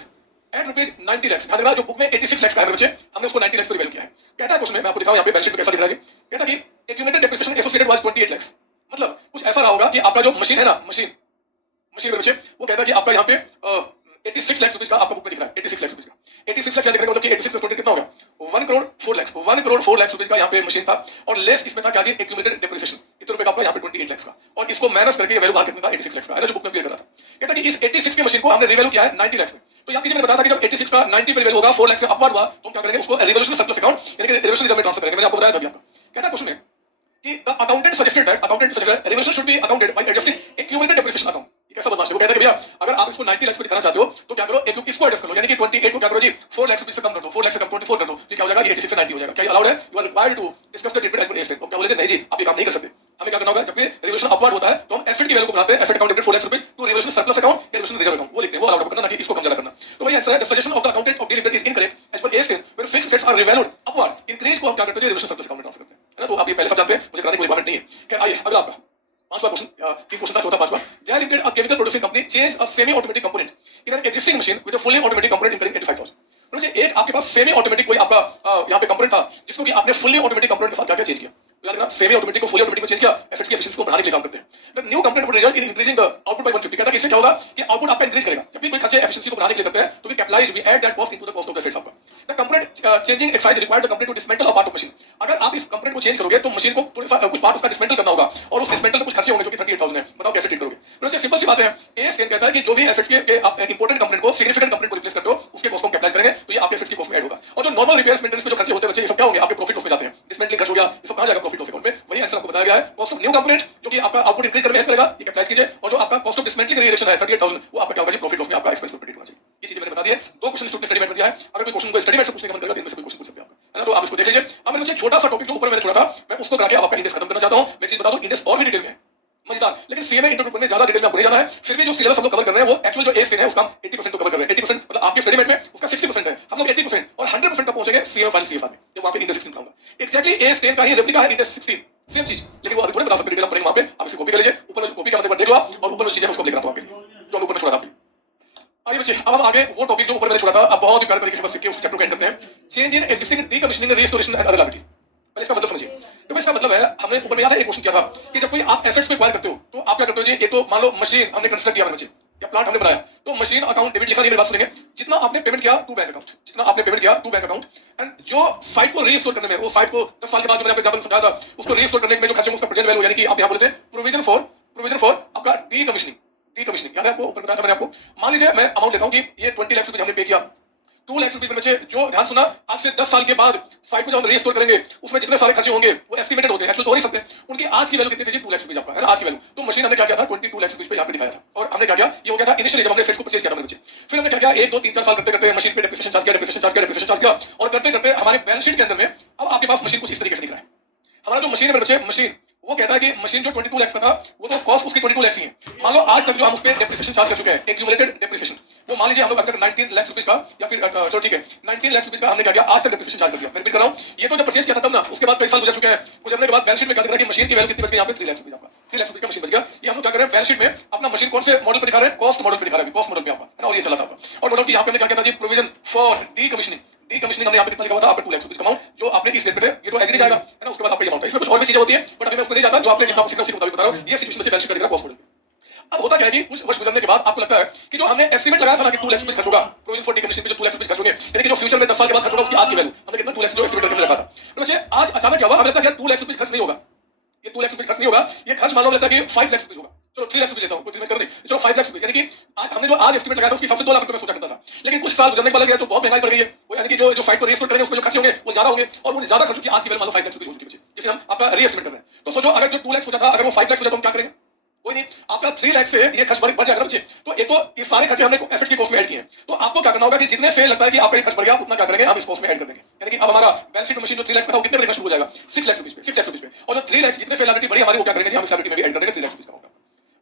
at rupees 90 lakhs। ध्यान रखना जो बुक में 86 lakhs का है बच्चे, हमने उसको 90 lakhs पे रिवैल्यू किया है। कहता है क्वेश्चन में, मैं आपको दिखाऊं यहां पे बैलेंस शीट में कैसा दिख रहा है जी। कहता है कि accumulated depreciation associated was 28 lakhs। मतलब कुछ ऐसा रहा होगा कि आपका जो मशीन है ना, मशीन मशीन में बच्चे वो कहता है कि आपका यहाँ पे 86 लाख रुपीज का आपका बुक में दिख रहा है 86 लाख रुपीज का 86 लाख दिखने का मतलब कि 86 प्लस 20 कितना हो गया 1 करोड़ 4 लाख 1 करोड़ 4 लाख रुपीज का यहाँ पे मशीन था और लेस इसमें था क्या जी एक्यूमुलेटेड डेप्रिसिएशन कितने रुपए का आपका यहाँ पे 28 लाख का और इसको माइनस करके वैल्यू बाहर कितना था 86 लाख का है जो बुक में क्लियर करा था कहता कि इस 86 की मशीन को हमने रिवैल्यू किया है 90 लाख में तो यहाँ किसी ने बताया था कि जब 86 का 90 पे रिवैल्यू होगा 4 लाख से अपवर्ड हुआ तो हम क्या करेंगे उसको रिवोल्यूशन सरप्लस अकाउंट यानी कि रिवोल्यूशन रिजर्व में ट्रांसफर करेंगे मैंने आपको बताया था अभी आपका कहता क्वेश्चन में कि the accountant suggested revaluation should be accounted by adjusting accumulated depreciation account कैसा बदमाश है वो कहता है कि भैया अगर आप इसको 90 लाख पे दिखाना चाहते हो तो क्या करो एक इसको एडजस्ट कर लो यानी कि 28 को क्या करो जी 4 लाख रुपए से कम कर दो 4 लाख से कम 24 कर दो तो क्या हो जाएगा 86 से 90 हो जाएगा क्या अलाउड है you are required to discuss the treatment as per estate तो क्या बोलेंगे नहीं जी आप ये काम नहीं कर सकते हमें क्या करना होगा जब भी रिवोल्यूशन अपवर्ड होता है तो हम एसेट की वैल्यू को बढ़ाते हैं एसेट अकाउंट 4 लाख रुपए टू रिवोल्यूशन सरप्लस अकाउंट या रिवोल्यूशन रिजर्व अकाउंट वो लिखते हैं वो अलाउड करना ना कि इसको कम ज्यादा करना तो भाई आंसर है the suggestion of the accountant of dealing is incorrect as per estate where fixed assets are revalued upward increase को हम क्या करते हैं रिवोल्यूशन सरप्लस अकाउंट में ट्रांसफर करते हैं ना तो आप ये पहले सब जानते हैं मुझे कराने की कोई रिक्वायरमेंट नहीं है क्या आइए अगला आपका पांचवा क्वेश्चन तीन क्वेश्चन था चौथा पांचवा जय limited a chemical producing company change a semi automatic component in an existing machine with a fully automatic component incurring 85000 मतलब एक आपके पास सेमी ऑटोमेटिक कोई आपका यहाँ पे कंपोनेंट था जिसको कि आपने फुली ऑटोमेटिक कंपोनेंट के साथ क्या-क्या चेंज किया याद रखना सेमी ऑटोमेटिक को फुली ऑटोमेटिक में चेंज किया एसेट्स की एफिशिएंसी को बढ़ाने के लिए काम करते हैं the new component would result in increasing the output by 150 कहता है कि इससे क्या होगा कि आउटपुट आपका इंक्रीज करेगा जब भी कोई खर्चे एफिशिएंसी को बढ़ाने के लिए करते हैं तो we capitalise we add that cost into the cost of the assets आपका the component changing exercise required the company to dismantle a part of machine अगर आप इस कंपोनेंट को चेंज करोगे तो मशीन को थोड़ा सा कुछ पार्ट उसका डिसमेंटल करना होगा और उस डिसमेंटल में कुछ खर्चे होंगे जो कि 38000 है बताओ कैसे ट्रीट करोगे तो ऐसे सिंपल सी बात है ए स्कैन कहता है कि जो भी एसेट्स के आप इंपॉर्टेंट कंपोनेंट को सिग्निफिकेंट कंपोनेंट को रिप्लेस करते हो उसके कॉस्ट को कैपिटलाइज करेंगे तो ये आपके एसेट्स की कॉस्ट में ऐड होगा और जो नॉर्मल रिपेयर्स मेंटेनेंस पे जो खर्चे होते हैं बच्चे ये सब क्या होंगे आपके प्रॉफिट लॉस में जाते हैं डिसमेंटलिंग खर्च हो गया ये सब कहां जाएगा प्रॉफिट लॉस अकाउंट में वही आंसर आपको बताया गया है कॉस्ट ऑफ न्यू कंपोनेंट जो कि आपका आउटपुट इंक्रीज करने में हेल्प करेगा ये कैपिटलाइज कीजिए और जो आपका कॉस्ट ऑफ डिसमेंटलिंग रिएक्शन है 38000 वो आपका क्या होगा जी प्रॉफिट लॉस में आपका एक्सपेंस क्रेडिट होना चाहिए ये चीजें मैंने बता दी है दो क्वेश्चन स्टूडेंट स्टडी में दिया है अगर कोई क्वेश्चन को स्टडी में से पूछने का मन करेगा तो इनमें से कोई क्वेश्चन पूछ सकते हैं आप है ना तो आप इसको देख लीजिए अब मैंने छोटा सा टॉपिक जो ऊपर मैंने छोड़ा था मैं उसको करा के आपका इंडेक्स खत्म करना चाहता हूं मैं चीज बता दूं इंडेक्स और भी डिटेल में है मजेदार लेकिन सीए में इंटरव्यू करने ज्यादा डिटेल में आपको नहीं जाना है फिर भी जो सिलेबस हम लोग कवर कर रहे हैं वो एक्चुअल जो ए स्टेट है उसका 80% तो कवर कर रहे हैं 80% मतलब आपके स्टडी में उसका 60% है हम लोग 80% और 100% तक पहुंचेंगे सीए फाइनल सीए में जब वहां पे इंडेक्स 16 लाऊंगा एक्जैक्टली ए स्टेट का ही रेप्लिका है इंडेक्स 16 सेम चीज लेकिन वो अभी थोड़े बता सकते डिटेल पढ़ेंगे वहां पे आप इसको कॉपी कर लीजिए ऊपर कॉपी का मतलब देख लो और ऊपर जो चीजें उसको लिख रहा हूं आपके लिए जो ऊपर में छोड़ा था आइए बच्चे अब हम आगे वो टॉपिक जो ऊपर मैंने छोड़ा था अब बहुत ही प्यारे तरीके से बस उस चैप्टर को एंड करते हैं change in existing decommissioning restoration and other liability पहले इसका मतलब समझिए देखो इसका मतलब है हमने ऊपर में याद है एक क्वेश्चन किया था कि जब कोई आप एसेट्स को एक्वायर करते हो तो आप क्या करते हो जी एक तो मान लो मशीन हमने कंस्ट्रक्ट किया बच्चे या प्लांट हमने बनाया तो मशीन अकाउंट डेबिट लिखा नहीं मेरी बात सुनेंगे जितना आपने पेमेंट किया टू बैंक अकाउंट जितना आपने पेमेंट किया टू बैंक अकाउंट एंड जो साइट को रीस्टोर करने में वो साइट को 10 साल के बाद जो मैंने आपको एग्जांपल समझाया था उसको रीस्टोर करने में जो खर्चे उसका प्रेजेंट वैल्यू यानी कि आप यहां बोलते हैं प्रोविजन फॉर आपका डीकमीशनिंग याद है आपको ऊपर बताया था मैंने आपको मान लीजिए मैं अमाउंट लेता हूं कि ये 20 लाख रुपए हमने पे किया 2 लाख रुपए में बच्चे जो ध्यान सुना आज से 10 साल के बाद साइट को जब हम रीस्टोर करेंगे उसमें जितने सारे खर्चे होंगे वो एस्टिमेटेड होते हैं एक्चुअल तो हो नहीं सकते उनकी आज की वैल्यू कितनी थी 2 लाख रुपए आपका है ना आज की वैल्यू तो मशीन हमने क्या किया था 22 लाख रुपए पे यहां पे दिखाया था और हमने क्या किया ये हो गया था इनिशियली जब हमने सेट को परचेज किया था बच्चे फिर हमने क्या किया 1 2 3 4 साल करते करते मशीन पे डेप्रिसिएशन चार्ज किया और करते करते हमारे बैलेंस शीट के अंदर में अब आपके पास मशीन कुछ इस तरीके से दिख रहा है हमारा जो मशीन है बच्चे मशीन वो कहता है कि मशीन जो 22 लाख का था वो तो कॉस्ट उसकी 22 लाख ही है मान लो आज तक जो हम उस पे डेप्रिसिएशन चार्ज कर चुके हैं एक्यूमुलेटेड डेप्रिसिएशन वो मान लीजिए हम लोग अगर 19 लाख रुपए का या फिर चलो ठीक है 19 लाख रुपए का हमने क्या किया आज तक डेप्रिसिएशन चार्ज कर दिया मैं रिपीट कर रहा हूं ये तो जब परचेज किया था तब ना उसके बाद कई साल गुजर चुके हैं गुजरने के बाद बैलेंस शीट में क्या दिख रहा है कि मशीन की वैल्यू कितनी बच गई यहां पे 3 लाख रुपए आपका 3 लाख रुपए का मशीन बच गया ये हम लोग क्या कर रहे हैं बैलेंस शीट में अपना मशीन कौन से मॉडल पे दिखा रहे हैं कॉस्ट मॉडल पे दिखा रहे हैं कॉस्ट मॉडल पे आपका है ना और ये चला था आपका और मॉडल की यहां पे हमने क्या किया था जी प्रोविजन फॉर डीकमीशनिंग हमने यहाँ पे कितना लिखा हुआ था आपने 2 लाख रुपए का अमाउंट जो आपने इस डेट पे थे ये तो ऐसे नहीं जाएगा है ना उसके बाद आपका ये अमाउंट है इसमें कुछ और भी चीजें होती है बट अभी मैं उसमें नहीं जाता जो आपने जितना सीखा उसी मुताबिक बता रहा हूं ये सिचुएशन में बैलेंस शीट का दिख रहा है कॉस्ट मॉडल पे अब होता क्या है कि कुछ वर्ष गुजरने के बाद आपको लगता है कि जो हमने एस्टिमेट लगाया था ना कि 2 लाख रुपए खर्च होगा प्रोविजन फॉर डीकमीशनिंग पे जो 2 लाख रुपए खर्च होंगे यानी कि जो फ्यूचर में 10 साल के बाद खर्च होगा उसकी आज की वैल्यू हमने कितना 2 लाख जो एस्टिमेट करके रखा था तो मुझे आज अचानक क्या हुआ हमें लगता है कि 2 लाख रुपए खर्च नहीं होगा ये 2 लाख रुपए खर्च नहीं होगा ये खर्च मान लो लगता है कि 5 लाख रुपए होगा चलो 3 लाख रुपए लेता हूं कोई कर नहीं चलो 5 लाख रुपए यानी कि हमने जो आज एस्टिमेट लगाया था उसकी सबसे 2 लाख रुपए में सोचा करता था लेकिन कुछ साल गुजरने के बाद गया तो बहुत महंगाई बढ़ गई है वो यानी कि जो साइट को रीस्टोर करेंगे उसमें जो खर्चे होंगे वो ज्यादा होंगे और वो ज्यादा खर्च की आज की वैल्यू मान लो 5 लाख रुपए हो चुकी है जिसे हम आपका रीएस्टिमेट कर रहे हैं तो सोचो अगर जो 2 लाख सोचा था अगर वो 5 लाख हो जाए तो हम क्या करेंगे कोई नहीं आपका 3 लाख से ये खर्च बढ़ जाएगा बच्चे तो एक तो ये सारे खर्चे हमने एसेट्स की कॉस्ट में ऐड किए हैं तो आपको क्या करना होगा कि जितने से लगता है कि आपका ये खर्च बढ़ गया उतना क्या करेंगे हम इस कॉस्ट में ऐड कर देंगे यानी कि अब हमारा बैलेंस शीट मशीन जो 3 लाख का था वो कितने में खर्च हो जाएगा 6 लाख रुपए पे 6 लाख रुपए पे और जो 3 लाख जितने से लायबिलिटी बढ़ी हमारी वो क्या करेंगे हम इस लायबिलिटी में भी ऐड कर देंगे 3 लाख रुपए का होगा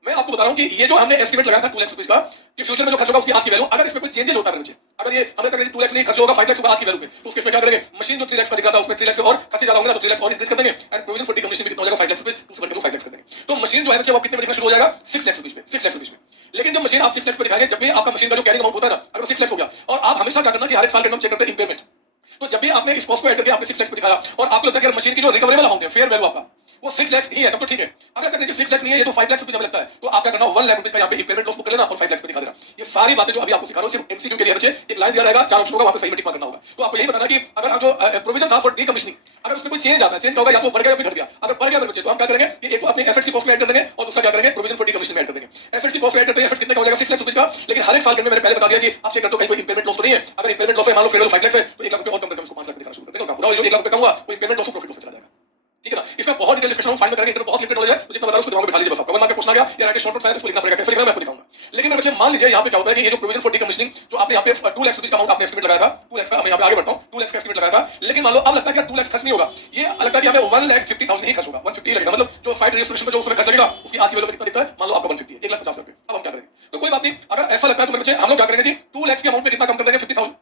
मैं आपको बता रहा हूं कि ये जो हमने एस्टिमेट लगाया था 2 लाख रुपए का कि फ्यूचर में जो खर्च होगा उसकी आज की वैल्यू अगर इसमें कोई चेंजेस होता है बच्चे अगर ये हमें तक 2 लाख नहीं खर्च होगा 5 लाख होगा आज की वैल्यू पे तो उसके इसमें क्या करेंगे मशीन जो 3 लाख का दिखा था उसमें 3 लाख से और खर्चे ज्यादा होंगे तो 3 लाख और इंक्रीज कर देंगे एंड प्रोविजन फॉर डीकमीशनिंग भी कितना हो जाएगा 5 लाख रुपए उससे बढ़कर 5 लाख कर देंगे तो मशीन जो है ना वो कितने में दिखना शुरू हो जाएगा 6 लाख रुपए पे 6 लाख रुपए में लेकिन जब मशीन आप 6 लाख पे दिखाएंगे जब भी आपका मशीन का जो कैरिंग अमाउंट होता है ना अगर 6 लाख हो गया और आप हमेशा क्या करना कि हर एक साल के अंदर चेक करते हैं इंपेयरमेंट तो जब भी आपने इस कॉस्ट को ऐड करके आपने 6 लाख पे दिखाया और आपको लगता है कि मशीन की जो रिकवरेबल अमाउंट है फेयर वैल्यू आपका वो 6 लाख ही है, तब तो ठीक है। अगर तक 6 लाख नहीं है, ये तो 5 लाख रुपीज हमें लगता है, तो आप क्या करना, 1 लाख रुपीज का यहाँ पे इम्पेयरमेंट लॉस बुक कर लेना और 5 लाख पे दिखा देना। ये सारी बातें जो अभी आपको सिखा रहा हूँ सिर्फ एमसीक्यू के लिए बच्चे, एक लाइन दिया रहेगा, 4 ऑप्शन होगा, वहां पे सही में टिक मार्क करना होगा। तो आपको यही बताना कि अगर जो प्रोविजन था फॉर डीकमिशनिंग, अगर उसमें कोई चेंज आता है, चेंज क्या होगा, या तो बढ़ गया या फिर घट गया। अगर बढ़ गया बच्चे, तो हम क्या करेंगे कि एक तो अपनी एसेट्स की कॉस्ट में ऐड कर देंगे और दूसरा क्या करेंगे, प्रोविजन फॉर डीकमिशनिंग में ऐड कर देंगे। एसेट्स की कॉस्ट में ऐड करते हैं, एसेट्स कितने का हो जाएगा, 6 लाख रुपीज का, लेकिन हर एक साल के अंदर मैंने पहले बता दिया कि आप चेक कर दो कहीं कोई इम्पेयरमेंट लॉस तो नहीं है। अगर इम्पेयरमेंट लॉस है, मान लो फेयरवेल 5 लाख है, तो 1 लाख रुपए और कम करके उसको 5 लाख दिखाना शुरू कर देंगे, पूरा जो 1 लाख रुपए कम हुआ वो इम्पेयरमेंट लॉस प्रॉफिट लॉस चला जाएगा। ठीक है ना, इसका बहुत डिटेल डिस्कशन हम फाइनल करेंगे, इंटर बहुत लिमिटेड नॉलेज है, तो जितना बता रहा हूं उसको दिमाग में बिठा लीजिए बस। आपका 1 मार्क का क्वेश्चन आ गया या राइट शॉर्ट नोट है, उसको लिखना पड़ेगा, कैसे लिखना है मैं आपको दिखाऊंगा। लेकिन बच्चे मान लीजिए यहाँ पे क्या होता है कि ये जो प्रोविजन फॉर डीकमिशनिंग जो आपने यहाँ पे 2 लाख रुपीस का अमाउंट आपने एस्टिमेट लगाया था, 2 लाख का, मैं यहाँ पे आगे बढ़ता हूँ, 2 लाख का एस्टिमेट लगाया था, लेकिन मान लो अब लगता है कि 2 लाख खर्च नहीं होगा, ये लगता है कि हमें 1,50,000 ही खर्च होगा, 150 लगेगा, मतलब जो साइड रेजिस्ट्रेशन पे जो उसमें खर्च लगेगा उसकी आज की वैल्यू में कितना दिखता है, मान लो आपका 150 है, 1,50,000 रुपए। अब हम क्या करेंगे, तो कोई बात नहीं, अगर ऐसा लगता है तो मेरे बच्चे हम लोग क्या करेंगे जी, 2 लाख के अमाउंट में कितना कम कर देंगे, 50,000,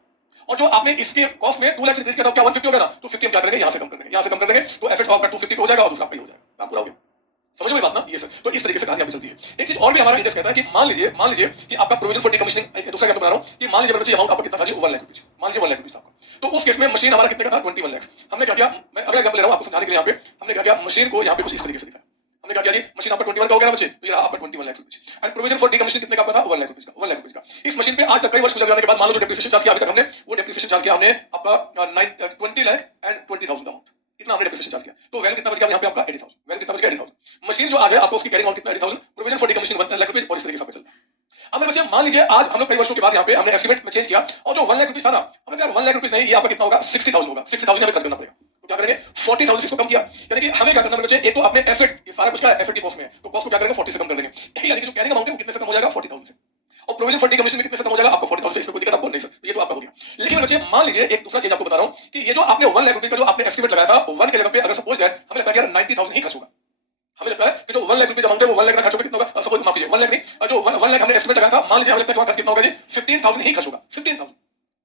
और जो आपने इसके कॉस्ट में 2 लाख से इंक्रीज किया था क्या 150 हो गया ना, तो 50 हम क्या करेंगे, यहाँ से कम कर देंगे, यहाँ से कम कर देंगे, तो एसेट्स आपका 250 पे हो जाएगा और दूसरा पे हो जाएगा, काम पूरा हो गया। समझ में बात ना, ये सर, तो इस तरीके से कहानी आगे चलती है। एक चीज और भी हमारा इंडेक्स कहता है कि मान लीजिए कि आपका प्रोविजन फॉर डीकमिशनिंग, दूसरा क्या बता रहा हूं कि मान लीजिए बच्चे अमाउंट आपका कितना था जी, 1 लाख रुपीस, मान लीजिए 1 लाख रुपीस था आपका, तो उस केस में मशीन हमारा कितने का था, 21 लाख। हमने क्या किया, मैं अगला एग्जांपल ले रहा हूं आपको समझाने के लिए, यहाँ पे हमने क्या किया, मशीन को यहाँ पे कुछ इस तरीके से दिखाया। हमने क्या किया जी, मशीन आपका 21 का हो गया ना बच्चे, तो ये रहा आपका 21 lakh rupees, and provision for decommissioning कितने का आपका था, 1 लाख रुपीस का, 1 लाख रुपीस का। इस मशीन पे आज तक कई वर्ष गुजर जाने के बाद मान लो जो डेप्रिसिएशन चार्ज किया अभी तक हमने, वो डेप्रिसिएशन चार्ज किया हमने आपका 20 लाख एंड 20,000 का अमाउंट, इतना हमने डेप्रिसिएशन चार्ज किया, तो वैल्यू कितना बच गया यहाँ पे आपका 80,000, वैल्यू कितना बच गया 80,000। मशीन जो आज है आपको उसकी कैरिंग अमाउंट कितना 80,000, provision for decommissioning 1 lakh rupees, और इस तरीके से आपका चलता है। अब मेरे बच्चे मान लीजिए आज हम लोग कई वर्षों के बाद यहाँ पे हमने एस्टिमेट में चेंज किया और जो 1 लाख रुपीस था ना, हमने कहा 1 लाख रुपीस नहीं, ये आपका कितना होगा, 60,000 होगा, 60,000 हमें खर्च करना पड़ेगा। तो क्या करेंगे, 40,000 इसको कम किया, यानी कि हमें क्या करना है बच्चे, एक तो अपने एसेट, ये सारा कुछ क्या है एसेट की कॉस्ट में है, तो कॉस्ट को क्या करेंगे 40 से कम कर देंगे, यानी कि जो कैरिंग अमाउंट है वो कितने से कम हो जाएगा, 40,000 से, और प्रोविजन फॉर डीकमिशनिंग में कितने से कम हो जाएगा, आपको 40,000 से, इसमें कोई दिक्कत आपको नहीं सर, तो ये तो आपका हो गया। लेकिन बच्चे मान लीजिए एक दूसरा चीज आपको बता रहा हूं कि ये जो आपने 1 लाख रुपए का जो आपने एस्टिमेट लगाया था, 1 के जगह पे अगर सपोज दैट हमें लगता है कि 90,000 ही खर्च होगा, हमें लगता है कि जो 1 लाख रुपए अमाउंट है वो 1 लाख का खर्च होगा, कितना होगा, सपोज माफ कीजिए 1 लाख नहीं, जो 1 लाख हमने एस्टिमेट लगाया था, मान लीजिए हमें लगता है कि वहां खर्च कितना होगा जी, 15,000 ही खर्च होगा, 15,000।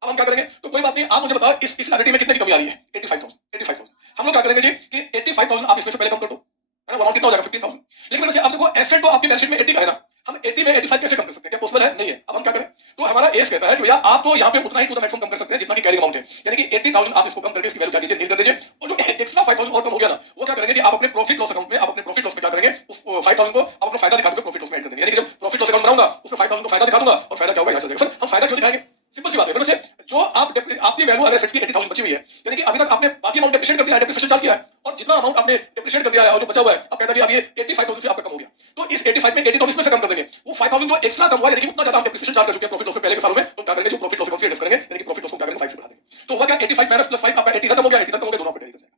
अब हम क्या करेंगे, तो कोई बात नहीं, आप मुझे बताओ इस लायबिलिटी में कितने की कमी आ रही है, 85,000। हम लोग क्या करेंगे जी कि 85,000 आप इसमें से पहले कम कर दो, है ना, वो अमाउंट कितना हो जाएगा 15,000। लेकिन वैसे आप देखो एसेट तो आपकी बैलेंस शीट में 80 का है ना, हम 80 में 85 कैसे कम कर सकते हैं, क्या पॉसिबल है, नहीं है। अब हम क्या करें, तो हमारा एस कहता है कि भैया आप तो यहाँ पे उतना ही टू द मैक्सिमम कम कर सकते हैं जितना की कैरिंग अमाउंट है, यानी कि 80,000 आप इसको कम करके इसकी वैल्यू क्या कीजिए, नील कर दीजिए, और जो एक्स्ट्रा 5,000 और कम हो गया ना, वो क्या करेंगे कि आप अपने प्रॉफिट लॉस अकाउंट में, आप अपने प्रॉफिट लॉस में क्या करेंगे, उस 5,000 को आप अपना फायदा दिखा दोगे, प्रॉफिट लॉस में ऐड कर देंगे, यानी कि जब प्रॉफिट लॉस अकाउंट बनाऊंगा उसमें 5,000 को फायदा दिखा दूंगा और फायदा क्या होगा यहाँ चल जाएगा। सर हम फायदा क्यों दिखाएंगे, सिंपल सी बात है बच्चे, जो आप आपकी वैल्यू अगर एसेट्स की 80,000 बची हुई है, यानी कि अभी तक आपने बाकी अमाउंट डेप्रिसिएट कर दिया है, डेप्रिसिएशन चार्ज किया है, और जितना अमाउंट आपने डेप्रिसिएट कर दिया है और जो बचा हुआ है, अब कहता है कि अब ये 85,000 से आपका कम हो गया, तो इस 85 में 80,000 इसमें से कम कर देंगे, वो 5,000 जो एक्स्ट्रा कम हुआ, यानी कि उतना ज्यादा हम डेप्रिसिएशन चार्ज कर चुके हैं प्रॉफिट लॉस में पहले के सालों में, तो क्या करेंगे जो प्रॉफिट लॉस अकाउंट से एडजस्ट करेंगे, यानी कि प्रॉफिट लॉस को क्या करेंगे 5 से बढ़ा देंगे, तो होगा क्या 85 माइनस प्लस 5 आपका 80 खत्म हो गया, 80 खत्म हो गया, दोनों आपको टैली कर जाएगा।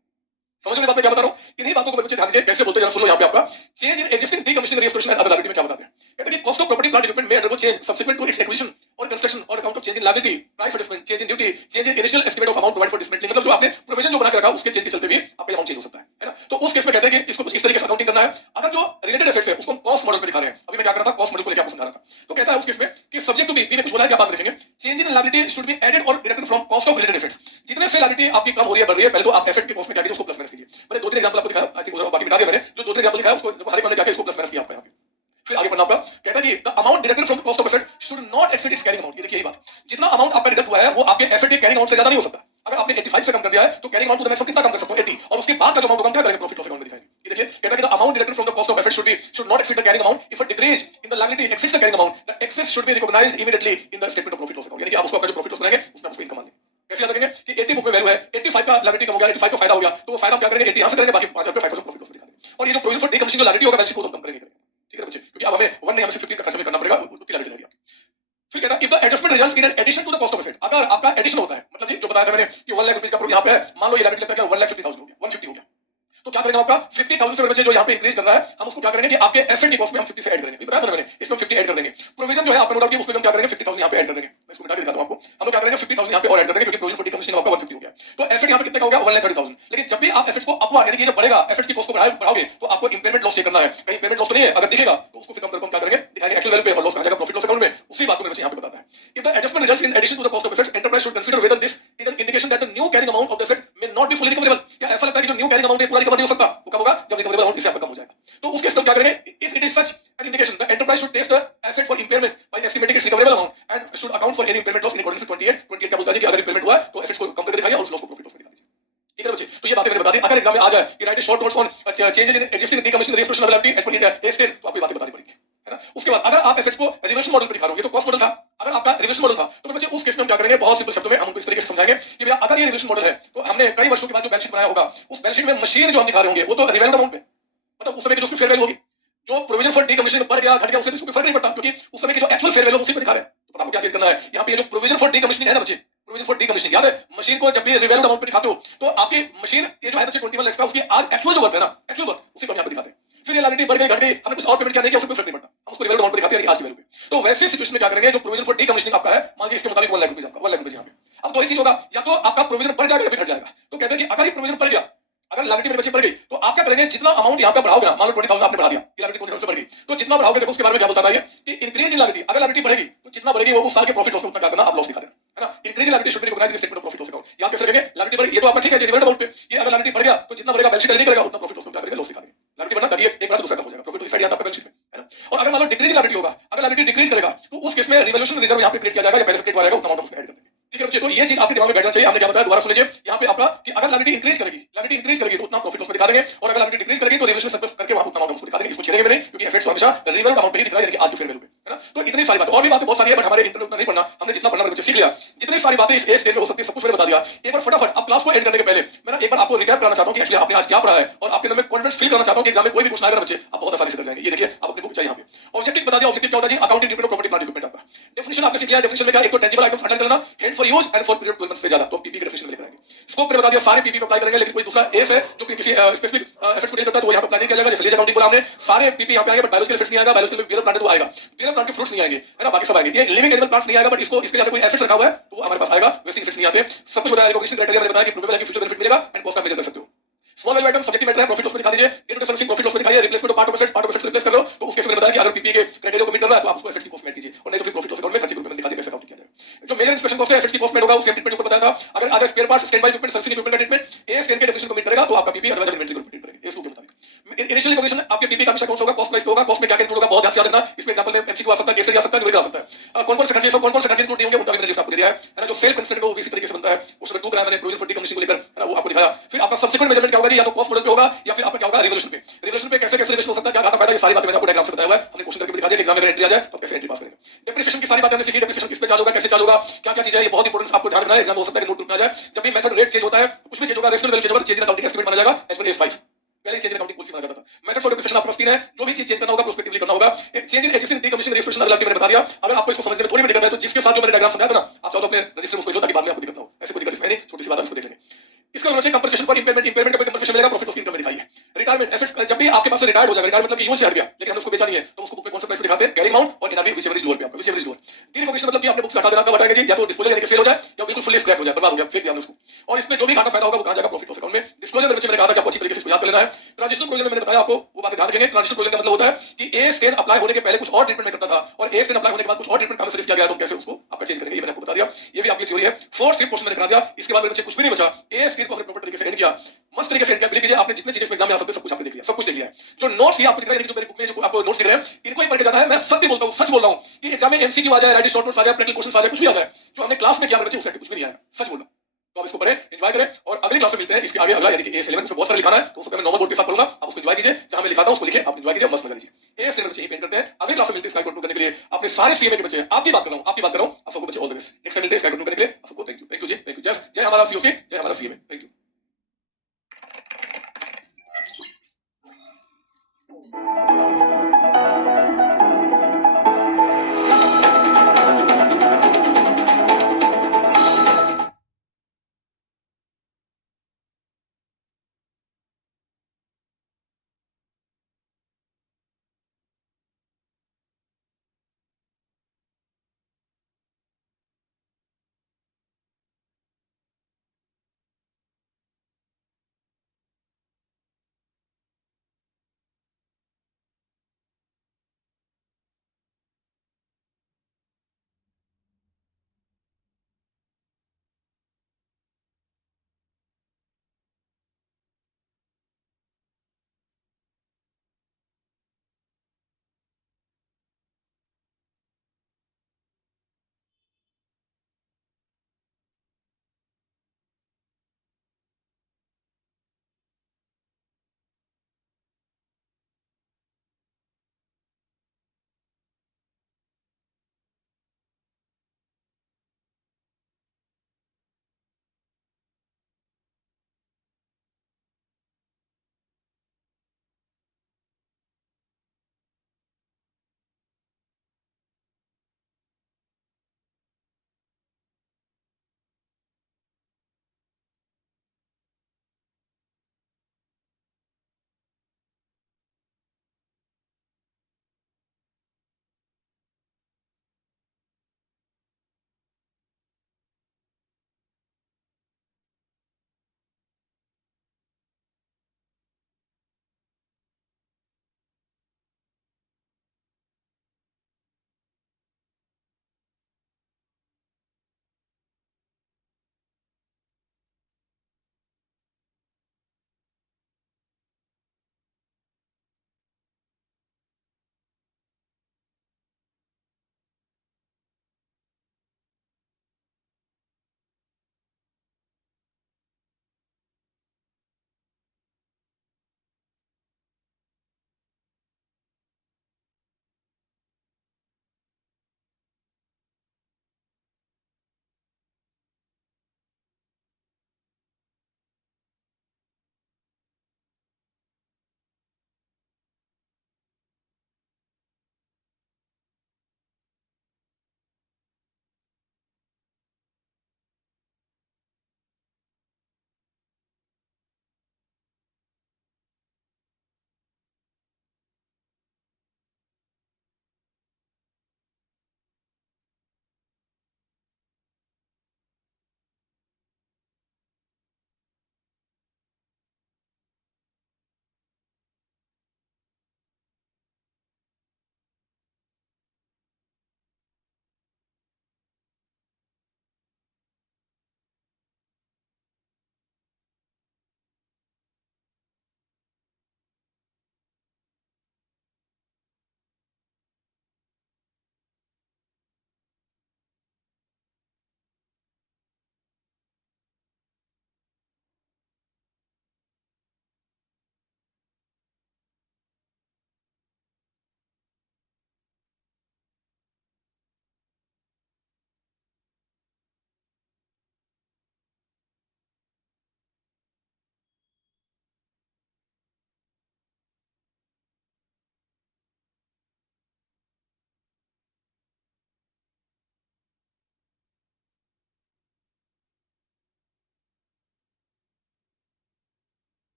समझ में बात में क्या बता रहा हूं, इन्हीं बातों को बच्चे ध्यान दीजिए, कैसे बोलते हैं जरा सुन लो। यहाँ पे आपका change in existing decommissioning restoration and other liability में क्या बताते हैं, कहते हैं कि cost of property plant equipment में undergo change subsequent to its acquisition और कंस्ट्रक्शन और account of change in liability, price adjustment, change in duty, change in initial estimate of amount provide for dismantling, मतलब जो आपने provision जो बना के रखा उसके चेंज के चलते भी आपका अमाउंट चेंज हो सकता है ना। तो उस केस में कहते हैं कि इसको इस तरीके से अकाउंटिंग करना है। अगर जो रिलेटेड एसेट्स है उसको हम कॉस्ट मॉडल पे दिखा रहे हैं, अभी मैं क्या कर रहा था, कॉस्ट मॉडल को लेकर आपको समझा रहा था, तो कहता है उस केस में कि सब्जेक्ट टू बी ने कुछ बोला है, क्या बात देखेंगे, change in liability should be added और deducted from cost of related assets, जितने से लायबिलिटी आपकी कम हो रही है, बढ़ रही है, पहले तो आप एसेट के कॉस्ट में क्या कीजिए, उसको प्लस माइनस कीजिए। मैंने 2-3 एग्जांपल आपको दिखाया, आई थिंक बाकी बता दिया मैंने, जो 2-3 एग्जांपल दिखाया उसको हर एक मैंने क्या किया, इसको प्लस माइनस किया आपका यहाँ पे। फिर आगे बढ़ना आपका, कहता है कि the amount deducted from the cost of asset should not exceed it's carrying amount, ये देखिए यही बात, जितना अमाउंट आपका डिडक्ट हुआ है वो आपके एसेट के कैरिंग अमाउंट से ज्यादा नहीं हो सकता। अगर आपने 85 से कम कर दिया है तो कैरिंग अमाउंट तो मैक्सिमम कितना कम कर सकते हो, 80, और उसके बाद का जो अमाउंट कम क्या करेंगे, प्रॉफिट लॉस अकाउंट में दिखाएंगे। ये देखिए कहता है कि the amount deducted from the cost of asset should not exceed the carrying amount, if a decrease in the liability exceeds the carrying amount the excess should be recognised immediately in the statement of profit loss account, यानी कि आप उसको अपना जो profit loss बनाएंगे उसमें उसको income मान लेंगे। कैसे याद रखेंगे कि 80 बुक में वैल्यू है, 85 का लायबिलिटी कम हो गया, 85 का फायदा हो गया, तो वो फायदा क्या करेंगे 80 यहां से करेंगे, बाकी 5,000 प्रॉफिट लॉस दिखा देंगे। और ये जो प्रोविजन फॉर डीकमिशनिंग जो लायबिलिटी होगा बैलेंस शीट को कम करेंगे, ठीक है बच्चे, क्योंकि अब हमें 1 नहीं हमें 15 का खर्च करना पड़ेगा, उतनी लायबिलिटी रहेगी। फिर कहता है if the adjustment results in addition to the cost of asset, अगर आपका एडिशन होता है, मतलब जी जो बताया था मैंने कि 1 लाख रुपए का यहाँ पे है, मान लो ये लायबिलिटी लगता है 1,50,000 हो गया, 150 हो गया, तो क्या करेंगे आपका 50,000 से बच्चे जो यहाँ पे इंक्रीज करना है, हम उसको क्या करेंगे कि आपके एसेट की कॉस्ट में हम 50 से ऐड करेंगे, बताया था मैंने, इसमें 50 ऐड कर देंगे। प्रोविजन जो है आपने नोट किया उसमें हम क्या करेंगे 50,000 यहाँ पे ऐड कर देंगे, मैं इसको मिटा के दिखाता हूं आपको, हम लोग क्या करेंगे 50,000 यहाँ पे और ऐड कर देंगे, क्योंकि प्रोविजन फॉर डीकमिशनिंग आपका 150 हो गया, तो एसेट यहाँ पे कितने का हो गया 1,30,000। लेकिन जब भी आप एसेट्स को अपवार्ड यानी कि जब बढ़ेगा एसेट्स की कॉस्ट को बढ़ाओगे तो आपको इंपेयरमेंट लॉस चेक करना है, कहीं इंपेयरमेंट लॉस तो नहीं है, अगर दिखेगा तो उसको फिर कम करके क्या करेंगे, दिखाएंगे एक्चुअल वैल्यू पे और लॉस कहां जाएगा प्रॉफिट लॉस अकाउंट में, उसी बात को मैं यहाँ पे बताता है। If the adjustment results in addition to the cost of assets, enterprise should consider whether this is an indication that the new carrying amount of the asset may not be fully recoverable, क्या ऐसा लगता है कि जो new carrying amount है पूरा recover नहीं हो सकता, वो कब होगा जब रिकवरेबल अमाउंट इससे आपका कम हो जाएगा। तो उस केस में क्या करेंगे, if it is such an indication the enterprise should test the asset for impairment by estimating its recoverable amount and should account for any impairment loss in according to 28 क्या बोलता है कि अगर इंपेयरमेंट हुआ तो एसेट्स को कम करके दिखाइए और उस लॉस को प्रॉफिट लॉस में दिखाइए। ठीक है बच्चे, तो ये बातें मैंने बता दी। अगर एग्जाम में आ जाए कि write short notes on changes in existing decommissioning rate reliability as per a state, तो आपको ये बातें बतानी पड़ेगी, है ना। उसके बाद अगर आप एसेट्स को रिवर्सल मॉडल पे दिखा रहे हो, ये तो कॉस्ट मॉडल था, अगर आपका रिवर्सल मॉडल था तो बच्चे उस केस में हम क्या करेंगे, बहुत सिंपल शब्दों में हम उनको इस तरीके से समझाएंगे कि भैया अगर ये रिवर्सल मॉडल है तो हमने कई वर्षों के बाद जो बैलेंस शीट बनाया होगा, उस बैलेंस शीट में मशीन जो हम दिखा रहे होंगे वो तो रिवैल्यूड अमाउंट पे, मतलब उस समय की जो उसकी फेयर वैल्यू होगी, जो प्रोविजन फॉर डीकमीशनिंग बढ़ गया घट गया उससे तो उसको फर्क नहीं पड़ता, क्योंकि उस समय की जो एक्चुअल फेयर वैल्यू उसी पे दिखा रहे हैं। तो आपको क्या चीज करना है, यहाँ पे जो प्रोविजन फॉर डीकमीशनिंग है ना बच्चे, प्रोविजन फॉर डीकमीशनिंग याद है, मशीन को जब भी रिवैल्यूड अमाउंट पे दिखाते हो तो आपकी मशीन ये जो है बच्चे 21 लाख का उसकी आज एक्चुअल जो वर्क है ना, एक्चुअल वर्क उसी को हम यहाँ पे दिखाते हैं। फिर ये लायबिलिटी बढ़ गई घट गई, हमने कुछ और पेमेंट किया नहीं किया, उसको कोई फर्क नहीं पड़ता, हम उसको रिवैल्यूड अमाउंट पे दिखाते हैं आज की वैल्यू पे। तो वैसे सिचुएशन में क्या करेंगे, जो प्रोविजन फॉर डीकमीशनिंग आपका है, मान लीजिए इसके मुताबिक 1 लाख रुपए आपका, 1 लाख रुपए यहाँ पे, अब दो ही चीज होगा, या तो आपका प्रोविजन बढ़ जाएगा या फिर घट जाएगा। तो कहते हैं कि अगर ये प्रोविजन बढ़ गया, अगर लायबिलिटी मेरे बच्चे बढ़ गई, तो आप क्या करेंगे, जितना अमाउंट यहाँ पे बढ़ाओगे ना, मान लो 20,000 आपने बढ़ा दिया, लायबिलिटी 20,000 से बढ़ गई, तो जितना बढ़ाओगे देखो उसके बारे में क्या बताता है कि इंक्रीज इन लायबिलिटी, अगर लायबिलिटी बढ़ेगी तो जितना बढ़ेगी वो उस साल के प्रॉफिट लॉस में उतना क्या करना, आप लॉस दिखा देना, है ना। Increase in liability should be recognised in statement of profit loss account, यहां कैसे रखेंगे, लायबिलिटी बढ़ी, ये तो आपका ठीक है, ये रिवर्ट अमाउंट पे, ये अगर लायबिलिटी बढ़ गया तो जितना बढ़ेगा बैलेंस शीट नहीं करेगा उतना प्रॉफिट लॉस में क्या करेंगे, लॉस दिखा देंगे। लायबिलिटी बढ़ना तभी एक बार दूसरा कम हो जाएगा, प्रॉफिट इस साइड आता है बैलेंस शीट में, है ना। और अगर मान लो डिक्रीज लायबिलिटी होगा, अगर लायबिलिटी डिक्रीज करेगा तो उस केस में रिवॉल्यूशन रिजर्व यहां पे क्रिएट किया जाएगा या पहले से क्रिएट हुआ रहेगा, उतना अमाउंट उसमें ऐड कर देंगे। ठीक है बच्चे, तो ये चीज आपके दिमाग में बैठना चाहिए। हमने क्या बताया दोबारा सुन लीजिए, यहाँ पे आपका कि अगर लायबिलिटी इंक्रीज करेगी तो उतना प्रॉफिट लॉस में दिखा देंगे, और अगर लायबिलिटी डिक्रीज करेगी तो रिवॉल्यूशन सरप्लस करके वहां उतना अमाउंट उसको दिखा देंगे, इसको छेड़ेंगे नहीं, क्योंकि एसेट्स को हमेशा रिवैल्यूड अमाउंट पे ही दिखा देंगे आज के फेयर वैल्यू पे, है ना। तो इतनी सारी बातें, और भी बातें बहुत सारी है, बट हमारे इंटरव्यू उतना नहीं पढ़ना, हमने जितना पढ़ना बच्चे सीख लिया, जितनी सारी बातें इस स्टेज में हो सकती है सब कुछ मैंने बता दिया। एक बार फटाफट अब क्लास को एंड करने के पहले मैं ना एक बार आपको रिकैप कराना चाहता हूं कि एक्चुअली आपने आज क्या पढ़ा है, और आपके अंदर में कॉन्फिडेंस फील करना चाहता हूं कि एग्जाम में कोई भी क्वेश्चन आएगा बच्चे आप बहुत आसानी से कर जाएंगे। ये देखिए आप अपनी बुक चाहिए, यहाँ पे ऑब्जेक्टिव बता दिया, ऑब्जेक्टिव क्या होता है जी, accounting treatment of property plant equipment आपका डेफिनेशन आपने सीख लिया। डेफिनेशन में क्या, एक तो टेंजिबल आइटम्स अंडर करना, held for use and for period 12 months से ज्यादा, तो पीपी के डेफिनेशन में लेकर आएंगे। स्कोप पे बता दिया, सारे पीपी पे अप्लाई करेंगे, लेकिन कोई दूसरा एफ है जो कि किसी स्पेसिफिक एसेट्स को डील करता है तो वो यहाँ पे अप्लाई नहीं किया जाएगा। जैसे लीज अकाउंटिंग बोला हमने, सारे पीपी यहाँ पे आएंगे, बट बायोलॉजिकल एसेट्स नहीं आएगा, बायोलॉजिकल बियर प्लांट तो आएगा, बियर प्लांट के फ्रूट्स नहीं आएंगे, है ना, बाकी सब आएंगे। ये लिविंग एनिमल प्लांट्स नहीं आएगा, बट इसको इसके लिए कोई एसेट्स रखा हुआ है तो वो हमारे पास आएगा, वेस्टिंग एसेट्स नहीं आते। सब कुछ बताया, रिकॉग्निशन क्राइटेरिया मैंने बताया कि प्रूवेबल है कि फ्यूचर बेनिफिट मिलेगा एंड कॉस्ट का मेजर कर सकते हो। Small value item subjective matter है, प्रॉफिट लॉस में दिखा दीजिए, day to day servicing profit loss में दिखाइए, replacement of part of assets replace कर लो, तो उसके मैंने बताया कि अगर पीपी के क्राइटेरिया को मीट कर रहा है तो आप उसको एसेट्स की कॉस्ट में ऐड कीजिए, और नहीं तो फिर प्रॉफिट लॉस अकाउंट में खर्चे को दिखा दिए कैसे अकाउंट किया जाएगा। जो मेजर इंस्पेक्शन कॉस्ट है एसेट्स की कॉस्ट में होगा, उस ट्रीटमेंट को बताया था। अगर आज spare parts, stand by equipment, servicing equipment का ट्रीटमेंट ए स्टैंड के डेफिनेशन को मीट करेगा तो आपका पीपी अदरवाइज इन्वेंटरी को मीट करेगा, इसको के मुताबिक। इनिशियल रिकॉग्निशन आपके पीपी का हमेशा कौन सा होगा, कॉस्ट प्राइस पे होगा, कॉस्ट में क्या क्या इंक्लूड होगा, बहुत ध्यान से याद रखना। इसमें एग्जांपल में एमसीक्यू आ सकता है, केस स्टडी आ सकता है, न्यूमेरिकल आ सकता है। कौन कौन से खर्चे कौन कौन से खर्चे इंक्लूड नहीं होंगे उनका मैंने लिस्ट आपको दे दिया है ना। जो सेल कंस्ट्रेंट है वो भी इसी तरीके से बनता है, उसमें टू कराया मैंने प्रोविजन फॉर डीकमीशनिंग को लेकर, है ना, वो आपको दिखाया। फिर आपका सब्सिक्वेंट मेजरमेंट क्या होगा जी, या तो कॉस्ट मॉडल पे होगा या फिर आपका क्या होगा, रिवॉल्यूशन पे। रिवॉल्यूशन पे कैसे कैसे रिवॉल्यूशन हो सकता है, क्या घाटा फायदा, ये सारी बातें मैंने आपको डायग्राम से बताया हुआ है, हमने क्वेश्चन करके भी दिखा दिया कि एग्जाम में एंट्री आ जाए तो कैसे एंट्री पास करेंगे। डेप्रिसिएशन की सारी बातें हमने सीखी, डेप्रिसिएशन किस पे चार्ज होगा, कैसे चार्ज होगा, क्या क्या चीजें है, ये बहुत इंपॉर्टेंट आपको ध्यान रखना है। एग्जाम हो सकता है कि नोट ग्रुप में आ जाए, जब भी मेथड रेट चेंज होता है कुछ भी चेंज होगा, रेशनल वैल्यू चेंज होगा, चेंज इन अकाउंटिंग एस्टिमेट माना जाएगा एज पर एस5, पहले चेंज इन अकाउंटिंग पॉलिसी माना जाता था। मेथड फॉर डेप्रिसिएशन आपके पास 3 है, जो भी चीज चेंज करना होगा प्रोस्पेक्टिवली करना होगा। Change in existing decommissioning registration other मैंने बता दिया। अगर आपको इसको समझने में थोड़ी भी दिक्कत है तो जिसके साथ जो मैंने डायग्राम समझाया था ना, आप चाहो तो अपने रजिस्टर में उसको जो, ताकि बाद में आपको दिक्कत ना हो। ऐसे कोई दिक्कत इसमें नहीं, छोटी सी बात है, इसको देख लेंगे। इसका मतलब कंपनसेशन फॉर इंपेयरमेंट, इंपेयरमेंट का कोई कंपनसेशन मिलेगा, प्रॉफिट उसकी इनकम में दिखाइए। रिटायरमेंट एसेट्स जब भी आपके पास से रिटायर्ड हो जाएगा, रिटायर्ड मतलब कि यूज से हट गया लेकिन हमने उसको बेचा नहीं है, तो उसको बुक में कौन सा प्राइस दिखाते हैं, कैरिंग अमाउंट और एनआरवी व्हिचएवर इज लोअर पे आपका, व्हिचएवर इज लोअर। डीरिकॉग्निशन मतलब कि आपने बुक से हटा देना, कब हटाएंगे जी, या तो डिस्पोजल यानी कि सेल हो जाए या बिल्कुल फुल्ली स्क्रैप हो जाए, बर्बाद हो गया, फेंक दिया हमने उसको। और इसमें जो भी घाटा फायदा होगा वो कहां जाएगा, प्रॉफिट लॉस अकाउंट में। डिस्क्लोजर में बच्चे मैंने कहा था कि आपको अच्छी तरीके से इसको याद कर लेना है। ट्रांजिशनल प्रोविजन में मैंने बताया आपको, वो बात ध्यान रखेंगे। ट्रांजिशनल प्रोविजन का मतलब होता है कि ए स्टेन अप्लाई होने के पहले कुछ और ट्रीटमेंट में करता था, और ए स्टेन अप्लाई होने के बाद कुछ और ट्रीटमेंट हमें सजेस्ट किया गया, तो कैसे उसको आपका चेंज करेंगे, ये मैंने आपको बता दिया। ये भी आपकी थ्योरी है। फोर्थ फिफ्थ क्वेश्चन मैंने करा दिया। इसके बाद मेरे बच्चे कुछ भी नहीं बचा, ए स्टेन को हमने प्रॉपर तरीके से एंड किया, मस्त तरीके से एंड किया। बिलीव कीजिए आपने जितने चीजें एग्जाम में आ सकते सब कुछ आपने देख लिया, सब कुछ देख लिया है। जो नोट्स ये आपको दिख रहे हैं, जो मेरी बुक में जो आपको नोट्स दिख रहे हैं, इनको ही पढ़ के जाना है। मैं सत्य बोलता हूं, सच बोल रहा हूं कि एग्जाम में एमसीक्यू आ जाए, राइटिंग शॉर्ट नोट्स आ जाए, प्रैक्टिकल क्वेश्चंस आ जाए, कुछ भी आ जाए, जो हमने क्लास में किया मेरे बच्चे उससे कुछ भी नहीं आया, सच बोल रहा हूं। तो आप इसको पढ़ें, एंजॉय करें, और अगली क्लास में मिलते हैं। इसके आगे अगला यानी कि A11 में बहुत सारा लिखाना है, तो उसको मैं नॉर्मल बोर्ड के साथ पढ़ूंगा, आप उसको एंजॉय कीजिए। जहां मैं लिखाता हूं उसको लिखिए, आप एंजॉय कीजिए, मस्त मजा लीजिए। A11 बच्चे ही पेंट करते हैं। अगली क्लास में मिलते हैं स्काई करने के लिए अपने सारे सीएमए के बच्चे। आपकी बात कर रहा हूं, आपकी बात कर रहा हूं, आप सबको बच्चे all the best. Next time मिलते हैं स्काई करने के लिए, आप सबको थैंक यू जी, थैंक यू। जय हमारा सीओसी, जय हमारा सीएमए, थैंक यू।